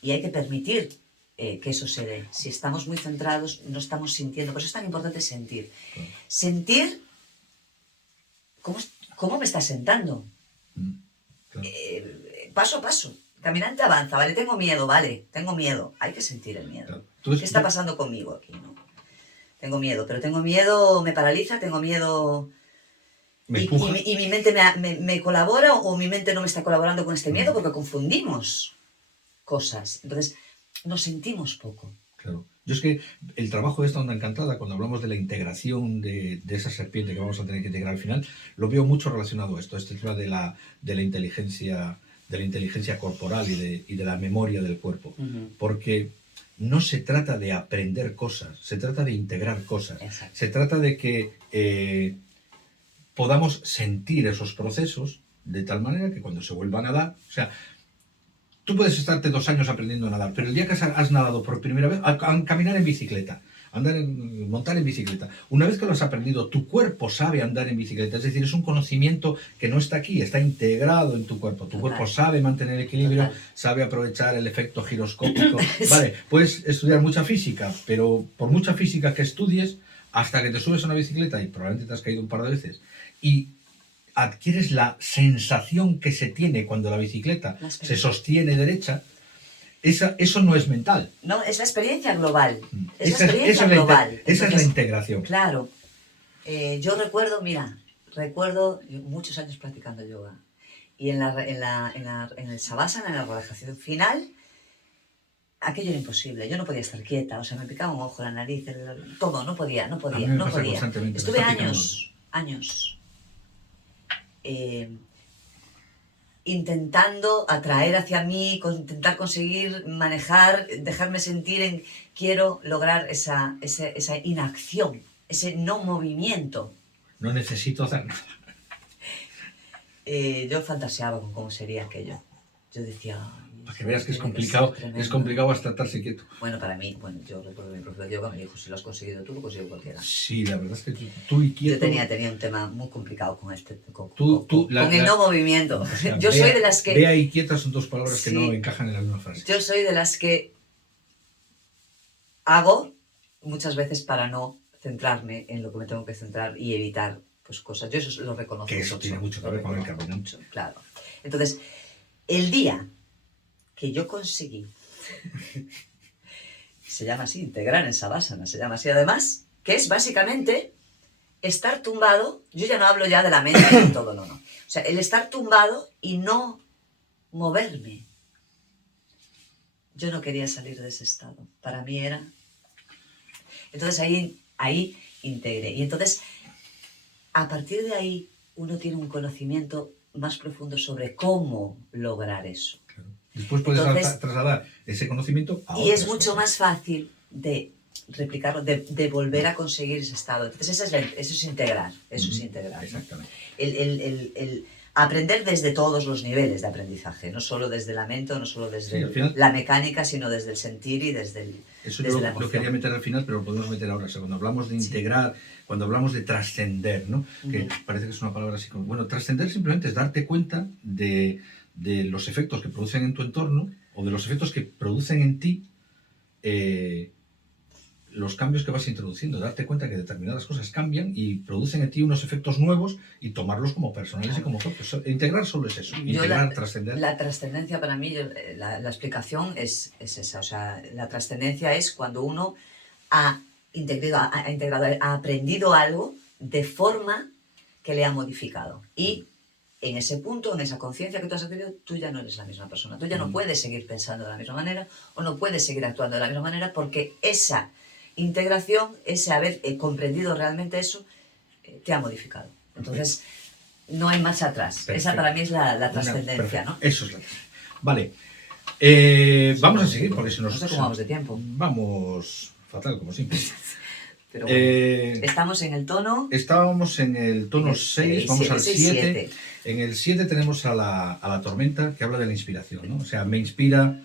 Y hay que permitir que eso se dé. Si estamos muy centrados, no estamos sintiendo. Por eso es tan importante sentir. Sentir cómo me está sentando. Claro. Paso a paso. Caminante avanza, ¿vale? Tengo miedo, ¿vale? Tengo miedo. Hay que sentir el miedo. Claro. ¿Qué está pasando conmigo aquí, no? Tengo miedo, pero tengo miedo, me paraliza, tengo miedo... Y mi mente me colabora o mi mente no me está colaborando con este miedo porque confundimos cosas. Entonces, nos sentimos poco. Claro. Yo es que el trabajo de esta onda encantada, cuando hablamos de la integración de esa serpiente que vamos a tener que integrar al final, lo veo mucho relacionado a esto, este tema de la inteligencia corporal y de la memoria del cuerpo. Porque no se trata de aprender cosas, se trata de integrar cosas. Exacto. Se trata de que podamos sentir esos procesos de tal manera que cuando se vuelva a nadar, o sea, tú puedes estarte 2 años aprendiendo a nadar, pero el día que has nadado por primera vez, a caminar en bicicleta, montar en bicicleta, una vez que lo has aprendido, tu cuerpo sabe andar en bicicleta, es decir, es un conocimiento que no está aquí, está integrado en tu cuerpo. Tu cuerpo sabe mantener equilibrio, sabe aprovechar el efecto giroscópico. Vale, puedes estudiar mucha física, pero por mucha física que estudies, hasta que te subes a una bicicleta, y probablemente te has caído un par de veces, y adquieres la sensación que se tiene cuando la bicicleta se sostiene derecha, eso no es mental. No, es la experiencia global. Esa es la integración. Claro. Yo recuerdo muchos años practicando yoga. Y en el Savasana, en la relajación final, aquello era imposible. Yo no podía estar quieta. O sea, me picaba un ojo, la nariz, todo. No podía. Estuve años. Intentando atraer hacia mí, intentar conseguir manejar, dejarme sentir en quiero lograr esa inacción, ese no movimiento. No necesito hacer nada. Yo fantaseaba con cómo sería aquello. Yo decía... Para que veas que es complicado hasta estarse quieto. Bueno, para mí, yo recuerdo que mi profesor de yoga me dijo, si lo has conseguido tú, lo consigo cualquiera. Sí, la verdad es que tú y quieto... Yo tenía un tema muy complicado con el no movimiento. O sea, yo soy de las que... Vea y quieta son 2 palabras que no encajan en la misma frase. Yo soy de las que hago muchas veces para no centrarme en lo que me tengo que centrar y evitar cosas. Yo eso lo reconozco. Que eso tiene mucho que ver con el camino. Claro. Entonces, el día que yo conseguí, se llama así, integrar en Savasana, se llama así además, que es básicamente estar tumbado, yo ya no hablo ya de la mente y todo, no. O sea, el estar tumbado y no moverme. Yo no quería salir de ese estado. Para mí era... Entonces ahí integré. Y entonces, a partir de ahí, uno tiene un conocimiento más profundo sobre cómo lograr eso. Claro. Después puedes trasladar ese conocimiento a otras y es mucho cosas. más fácil de replicarlo, de volver a conseguir ese estado. Entonces eso es integrar, eso es integrar. Exactamente. El aprender desde todos los niveles de aprendizaje, no solo desde la mente, no solo desde final, la mecánica, sino desde el sentir y desde el... Eso desde yo lo quería meter al final, pero lo podemos meter ahora. O sea, cuando hablamos de integrar, cuando hablamos de trascender, ¿no? Que parece que es una palabra así como... Bueno, trascender simplemente es darte cuenta de los efectos que producen en tu entorno o de los efectos que producen en ti los cambios que vas introduciendo, darte cuenta que determinadas cosas cambian y producen en ti unos efectos nuevos y tomarlos como personales y como propios. Integrar solo es eso, integrar, trascender. La trascendencia para mí, la explicación es esa, o sea, la trascendencia es cuando uno ha aprendido algo de forma que le ha modificado y en ese punto, en esa conciencia que tú has adquirido, tú ya no eres la misma persona, tú ya no puedes seguir pensando de la misma manera o no puedes seguir actuando de la misma manera porque esa integración, ese haber comprendido realmente eso, te ha modificado. Entonces, no hay marcha atrás. Perfecto. Esa para mí es la trascendencia, ¿no? Eso es la Vale. Vamos a seguir, porque si nos... No sé cómo vamos de tiempo. Vamos fatal, como siempre. Pero bueno, estamos en el tono... Estábamos en el tono 6, vamos al 7. En el 7 tenemos a la tormenta, que habla de la inspiración, ¿no? O sea, me inspira...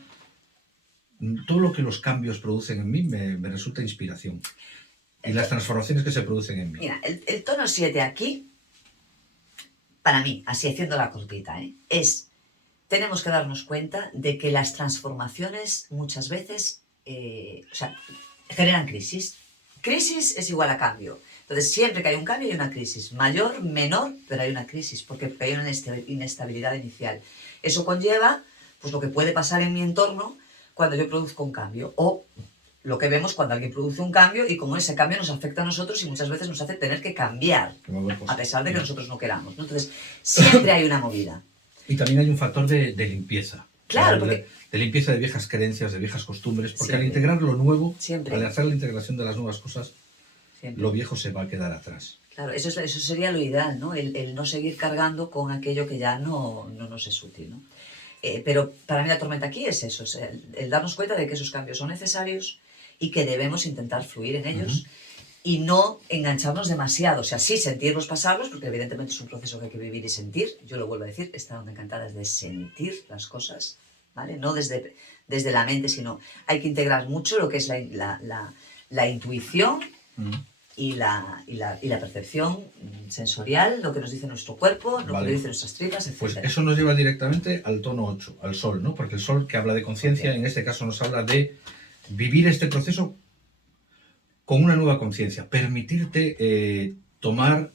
Todo lo que los cambios producen en mí me resulta inspiración. Y las transformaciones que se producen en mí. Mira, el tono 7 aquí, para mí, así haciendo la cortita, es, tenemos que darnos cuenta de que las transformaciones muchas veces, generan crisis. Crisis es igual a cambio. Entonces, siempre que hay un cambio hay una crisis. Mayor, menor, pero hay una crisis, porque hay una inestabilidad inicial. Eso conlleva, pues, lo que puede pasar en mi entorno cuando yo produzco un cambio, o lo que vemos cuando alguien produce un cambio y cómo ese cambio nos afecta a nosotros y muchas veces nos hace tener que cambiar, a pesar de que nosotros no queramos, ¿no? Entonces, siempre hay una movida. Y también hay un factor de limpieza. Claro, porque... De limpieza de viejas creencias, de viejas costumbres, porque al integrar lo nuevo, al hacer la integración de las nuevas cosas, lo viejo se va a quedar atrás. Claro, eso sería lo ideal, ¿no? El no seguir cargando con aquello que ya no nos es útil, ¿no? Pero para mí la tormenta aquí es eso, es el darnos cuenta de que esos cambios son necesarios y que debemos intentar fluir en ellos y no engancharnos demasiado. O sea, sí sentirlos, pasarlos, porque evidentemente es un proceso que hay que vivir y sentir. Yo lo vuelvo a decir, esta onda encantada es de sentir las cosas, ¿vale? No desde la mente, sino hay que integrar mucho lo que es la intuición y la percepción sensorial, lo que nos dice nuestro cuerpo, lo que nos dice nuestras tripas, etc. Pues eso nos lleva directamente al tono 8, al sol, ¿no? Porque el sol, que habla de conciencia, en este caso nos habla de vivir este proceso con una nueva conciencia, permitirte tomar...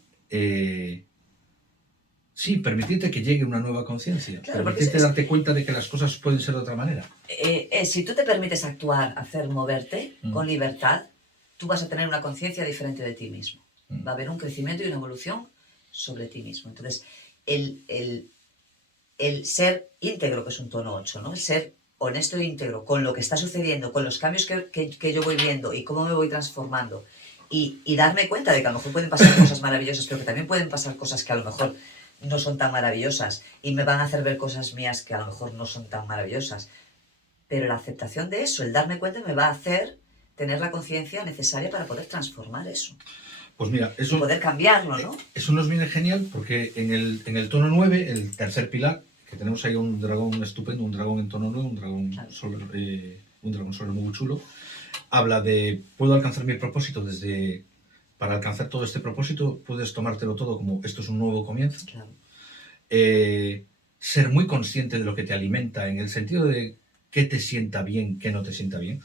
permitirte que llegue una nueva conciencia, claro, permitirte darte cuenta de que las cosas pueden ser de otra manera. Si tú te permites actuar, hacer, moverte con libertad, tú vas a tener una conciencia diferente de ti mismo. Va a haber un crecimiento y una evolución sobre ti mismo. Entonces, el ser íntegro, que es un tono 8, ¿no? El ser honesto e íntegro con lo que está sucediendo, con los cambios que yo voy viendo y cómo me voy transformando y darme cuenta de que a lo mejor pueden pasar cosas maravillosas, pero que también pueden pasar cosas que a lo mejor no son tan maravillosas y me van a hacer ver cosas mías que a lo mejor no son tan maravillosas. Pero la aceptación de eso, el darme cuenta, me va a hacer tener la conciencia necesaria para poder transformar eso. Pues mira, eso... Y poder cambiarlo, ¿no? Eso nos viene genial porque en el tono 9, el tercer pilar, que tenemos ahí un dragón estupendo, un dragón en tono 9, un dragón solar muy chulo, habla de, puedo alcanzar mi propósito desde... Para alcanzar todo este propósito, puedes tomártelo todo como esto es un nuevo comienzo. Claro. Ser muy consciente de lo que te alimenta, en el sentido de qué te sienta bien, qué no te sienta bien.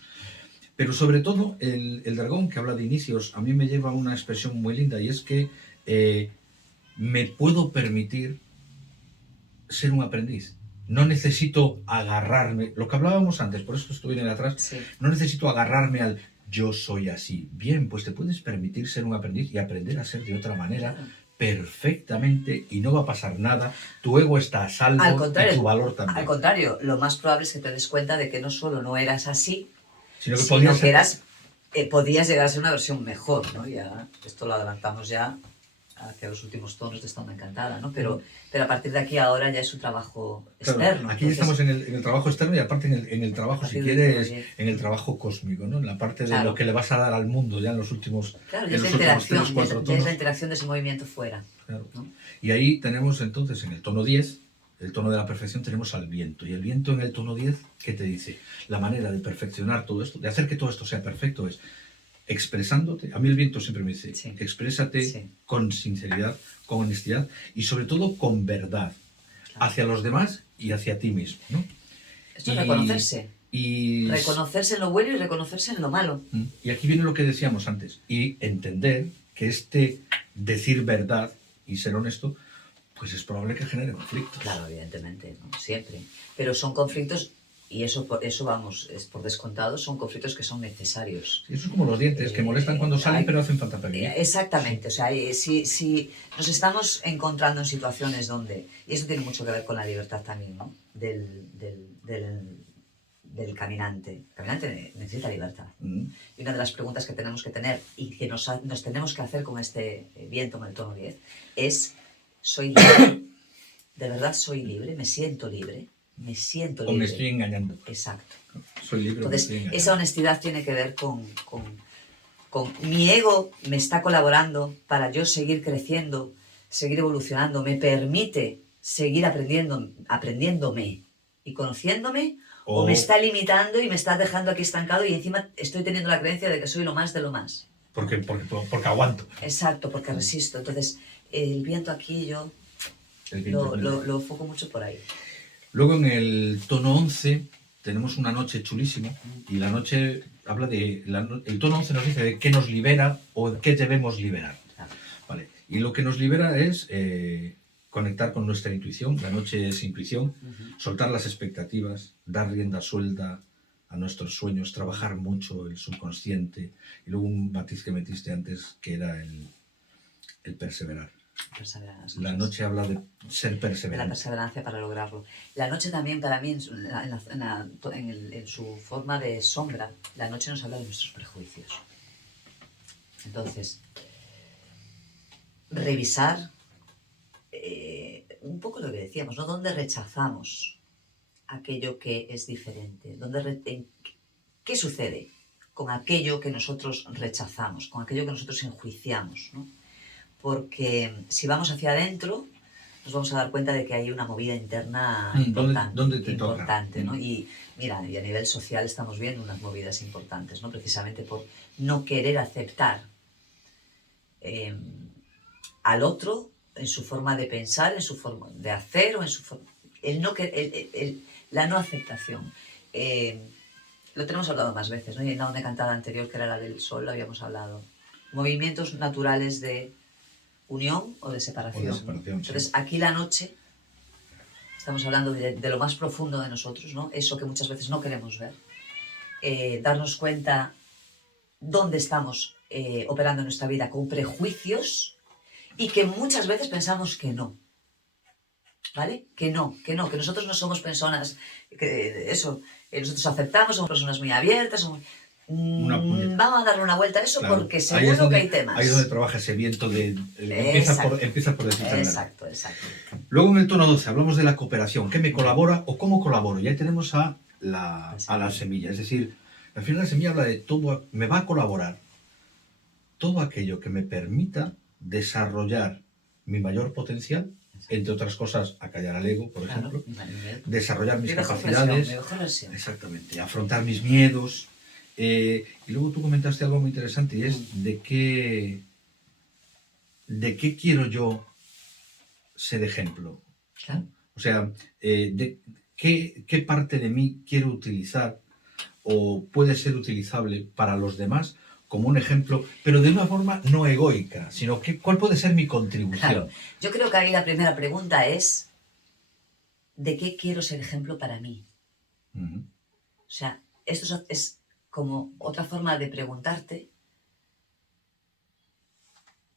Pero sobre todo, el dragón que habla de inicios, a mí me lleva a una expresión muy linda, y es que me puedo permitir ser un aprendiz. no necesito agarrarme, lo que hablábamos antes, por eso esto viene de atrás, Sí. no necesito agarrarme al yo soy así. Bien, pues te puedes permitir ser un aprendiz y aprender a ser de otra manera Claro. perfectamente y no va a pasar nada. Tu ego está a salvo Al y contrario, tu valor también. Al contrario, lo más probable es que te des cuenta de que no solo no eras así, Sino que sino podías que ser- eras, podías llegar a ser una versión mejor, ¿no? Ya, esto lo adelantamos ya hacia los últimos tonos de Esta Onda Encantada, ¿no? Pero a partir de aquí ahora ya es un trabajo Claro, externo. aquí Entonces, estamos en el trabajo externo y aparte en el a trabajo, si partir del quieres, tono 10. en el trabajo cósmico, ¿no? En la parte de Claro. lo que le vas a dar al mundo ya en los últimos, Claro, en ya es los la últimos interacción, 3, 4 ya es tonos. la interacción de ese movimiento fuera, Claro. ¿no? Y ahí tenemos entonces en el tono 10, el tono de la perfección, tenemos al viento. Y el viento en el tono 10, ¿qué te dice? La manera de perfeccionar todo esto, de hacer que todo esto sea perfecto es expresándote. A mí el viento siempre me dice, Sí. exprésate Sí. con sinceridad, con honestidad y sobre todo con verdad Claro. hacia los demás y hacia ti mismo, ¿no? Esto es reconocerse. Y Reconocerse en lo bueno y reconocerse en lo malo. y aquí viene lo que decíamos antes, y entender que este decir verdad y ser honesto, pues es probable que genere conflictos. Claro, evidentemente, ¿no? Siempre. Pero son conflictos, y eso vamos, es por descontado, son conflictos que son necesarios. Eso es como los dientes, que molestan cuando salen, pero hacen falta pedir. Exactamente, o sea, si nos estamos encontrando en situaciones donde, y eso tiene mucho que ver con la libertad también, ¿no? Del caminante. El caminante necesita libertad. Y una de las preguntas que tenemos que tener y que nos tenemos que hacer con este viento en el tono 10 es, ¿soy libre? ¿De verdad soy libre? ¿Me siento libre? ¿Me siento libre? O me estoy engañando. Exacto. Soy libre o me Entonces, estoy engañando. esa honestidad tiene que ver con mi ego me está colaborando para yo seguir creciendo, seguir evolucionando, me permite seguir aprendiéndome y conociéndome, o me está limitando y me está dejando aquí estancado y encima estoy teniendo la creencia de que soy lo más de lo más. Porque aguanto. Exacto, porque resisto. Entonces, el viento aquí yo lo enfoco mucho por ahí. Luego en el tono 11 tenemos una noche chulísima y la noche habla de... el tono 11 nos dice de qué nos libera o de qué debemos liberar. Claro. Vale. Y lo que nos libera es conectar con nuestra intuición. La noche es intuición, soltar las expectativas, dar rienda suelta a nuestros sueños, trabajar mucho el subconsciente. Y luego un matiz que metiste antes que era el perseverar. La noche habla de ser perseverante. De la perseverancia para lograrlo. La noche también, para mí, en su forma de sombra, la noche nos habla de nuestros prejuicios. Entonces, revisar un poco lo que decíamos, ¿no? ¿Dónde rechazamos aquello que es diferente? ¿Qué sucede con aquello que nosotros rechazamos, con aquello que nosotros enjuiciamos, ¿no? Porque si vamos hacia adentro, nos vamos a dar cuenta de que hay una movida interna importante, ¿no? Y mira, y a nivel social estamos viendo unas movidas importantes, ¿no? Precisamente por no querer aceptar al otro en su forma de pensar, en su forma de hacer o en su forma... la no aceptación. Lo tenemos hablado más veces, ¿no? Y en la onda cantada anterior, que era la del sol, lo habíamos hablado. Movimientos naturales de unión o de separación. Entonces, sí. Aquí la noche, estamos hablando de lo más profundo de nosotros, ¿no? Eso que muchas veces no queremos ver. Darnos cuenta dónde estamos operando en nuestra vida con prejuicios y que muchas veces pensamos que no. ¿Vale? Que nosotros no somos personas, nosotros aceptamos, somos personas muy abiertas, vamos a darle una vuelta a eso, claro, porque seguro que hay temas. Ahí es donde trabaja ese viento empieza por decirte. Exacto. Luego en el tono 12 hablamos de la cooperación, qué me colabora o cómo colaboro. Y ahí tenemos a la semilla, es decir, al final la semilla habla de todo, me va a colaborar todo aquello que me permita desarrollar mi mayor potencial, entre otras cosas, acallar al ego, por ejemplo, desarrollar mis capacidades, exactamente, afrontar mis miedos. Y luego tú comentaste algo muy interesante y es de qué quiero yo ser ejemplo. Claro. O sea, de qué parte de mí quiero utilizar o puede ser utilizable para los demás como un ejemplo, pero de una forma no egoica, sino cuál puede ser mi contribución. Claro. Yo creo que ahí la primera pregunta es de qué quiero ser ejemplo para mí. Ujú. O sea, esto es como otra forma de preguntarte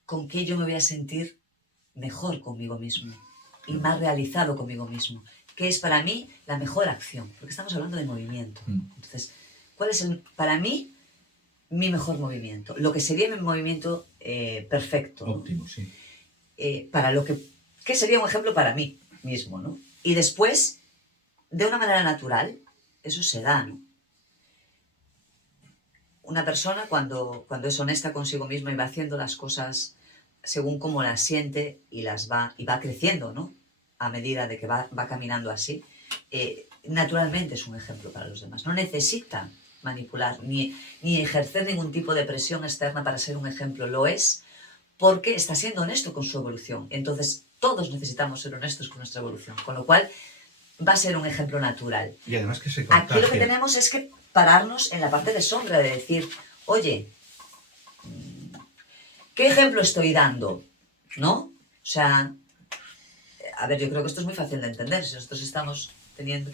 con qué yo me voy a sentir mejor conmigo mismo y más realizado conmigo mismo. ¿Qué es para mí la mejor acción? Porque estamos hablando de movimiento. Entonces, ¿cuál es para mí mi mejor movimiento? Lo que sería mi movimiento perfecto, ¿no? Óptimo, sí. Para lo que sería un ejemplo para mí mismo, ¿no? Y después, de una manera natural, eso se da, ¿no? Una persona cuando es honesta consigo misma y va haciendo las cosas según como las siente y va creciendo, ¿no? A medida de que va caminando así, naturalmente es un ejemplo para los demás. No necesita manipular ni ejercer ningún tipo de presión externa para ser un ejemplo. Lo es porque está siendo honesto con su evolución. Entonces, todos necesitamos ser honestos con nuestra evolución, con lo cual va a ser un ejemplo natural. Y además que se contagia. Aquí lo que tenemos es que pararnos en la parte de sombra, de decir, oye, ¿qué ejemplo estoy dando? ¿No? O sea, a ver, yo creo que esto es muy fácil de entender. Si nosotros estamos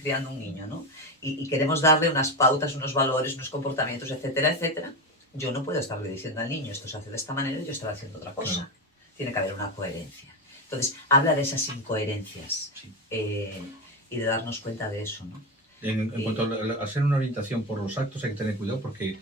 criando un niño, ¿no? Y queremos darle unas pautas, unos valores, unos comportamientos, etcétera, etcétera, yo no puedo estarle diciendo al niño, esto se hace de esta manera y yo estaré haciendo otra cosa. Claro. Tiene que haber una coherencia. Entonces, habla de esas incoherencias, sí. Y de darnos cuenta de eso, ¿no? En cuanto a hacer una orientación por los actos, hay que tener cuidado porque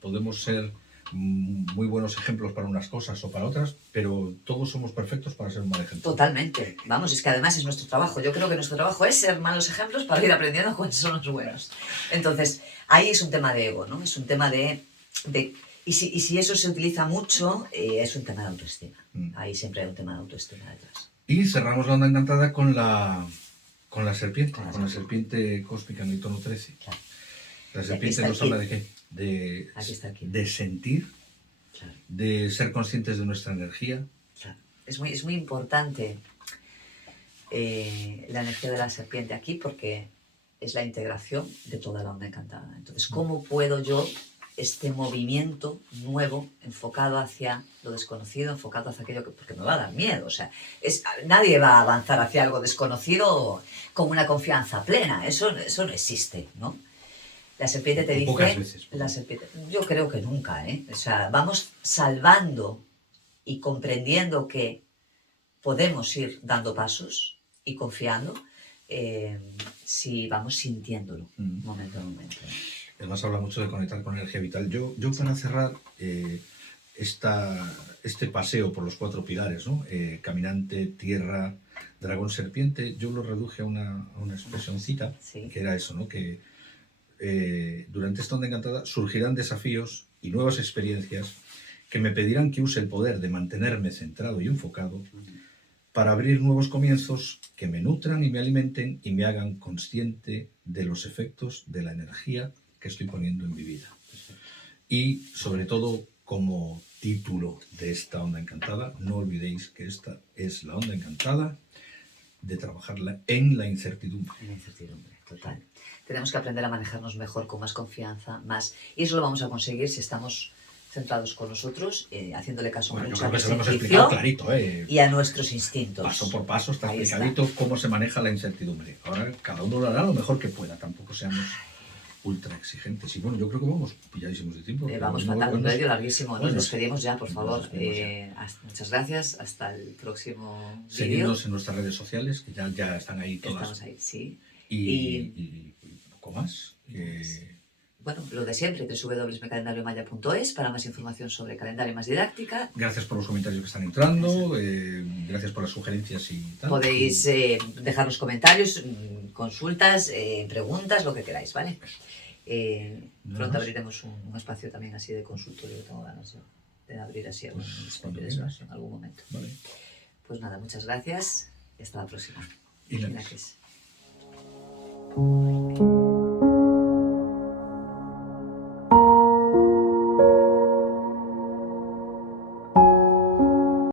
podemos ser muy buenos ejemplos para unas cosas o para otras, pero todos somos perfectos para ser un mal ejemplo. Totalmente. Vamos, es que además es nuestro trabajo. Yo creo que nuestro trabajo es ser malos ejemplos para ir aprendiendo cuáles son los buenos. Entonces, ahí es un tema de ego, ¿no? Es un tema de y si eso se utiliza mucho, es un tema de autoestima. Ahí siempre hay un tema de autoestima detrás. Y cerramos la onda encantada con la serpiente, con la serpiente cósmica en el tono 13. Claro. La serpiente nos habla de qué? De sentir, claro. De ser conscientes de nuestra energía. Claro. Es muy importante la energía de la serpiente aquí porque es la integración de toda la onda encantada. Entonces, ¿cómo puedo yo este movimiento nuevo enfocado hacia lo desconocido, enfocado hacia aquello porque me va a dar miedo? O sea, nadie va a avanzar hacia algo desconocido con una confianza plena. Eso no existe, ¿no? La serpiente te dice... Pocas veces. La serpiente, yo creo que nunca, ¿eh? O sea, vamos salvando y comprendiendo que podemos ir dando pasos y confiando si vamos sintiéndolo momento a momento. Además habla mucho de conectar con energía vital. Yo para cerrar este paseo por los 4 pilares, ¿no? Caminante, tierra, dragón, serpiente, yo lo reduje a una expresioncita, sí. Que era eso, ¿no? Que durante esta onda encantada surgirán desafíos y nuevas experiencias que me pedirán que use el poder de mantenerme centrado y enfocado para abrir nuevos comienzos que me nutran y me alimenten y me hagan consciente de los efectos de la energía que estoy poniendo en mi vida. Y sobre todo, como título de esta onda encantada, no olvidéis que esta es la onda encantada de trabajarla en la incertidumbre. En la incertidumbre, total. Tenemos que aprender a manejarnos mejor, con más confianza, más. Y eso lo vamos a conseguir si estamos centrados con nosotros, haciéndole caso mucho a nuestro explicado clarito, y a nuestros instintos. Paso por paso está explicadito cómo se maneja la incertidumbre. Ahora cada uno lo hará lo mejor que pueda, tampoco seamos ultra exigentes. Y bueno, yo creo que vamos pilladísimos de tiempo. Vamos fatal, un medio larguísimo. Nos despedimos ya, por favor. Muchas gracias, hasta el próximo vídeo. Seguidnos en nuestras redes sociales, que ya están ahí todas. Estamos ahí, sí. Y poco más. Bueno, lo de siempre, www.micalendariomaya.es para más información sobre calendario más didáctica. Gracias por los comentarios que están entrando, gracias por las sugerencias y tal. Podéis dejarnos comentarios, consultas, preguntas, lo que queráis, ¿vale? Pronto abriremos un espacio también así de consultorio, que tengo ganas de abrir así algún espacio de eso en algún momento. Vale. Pues nada, muchas gracias y hasta la próxima. Y gracias.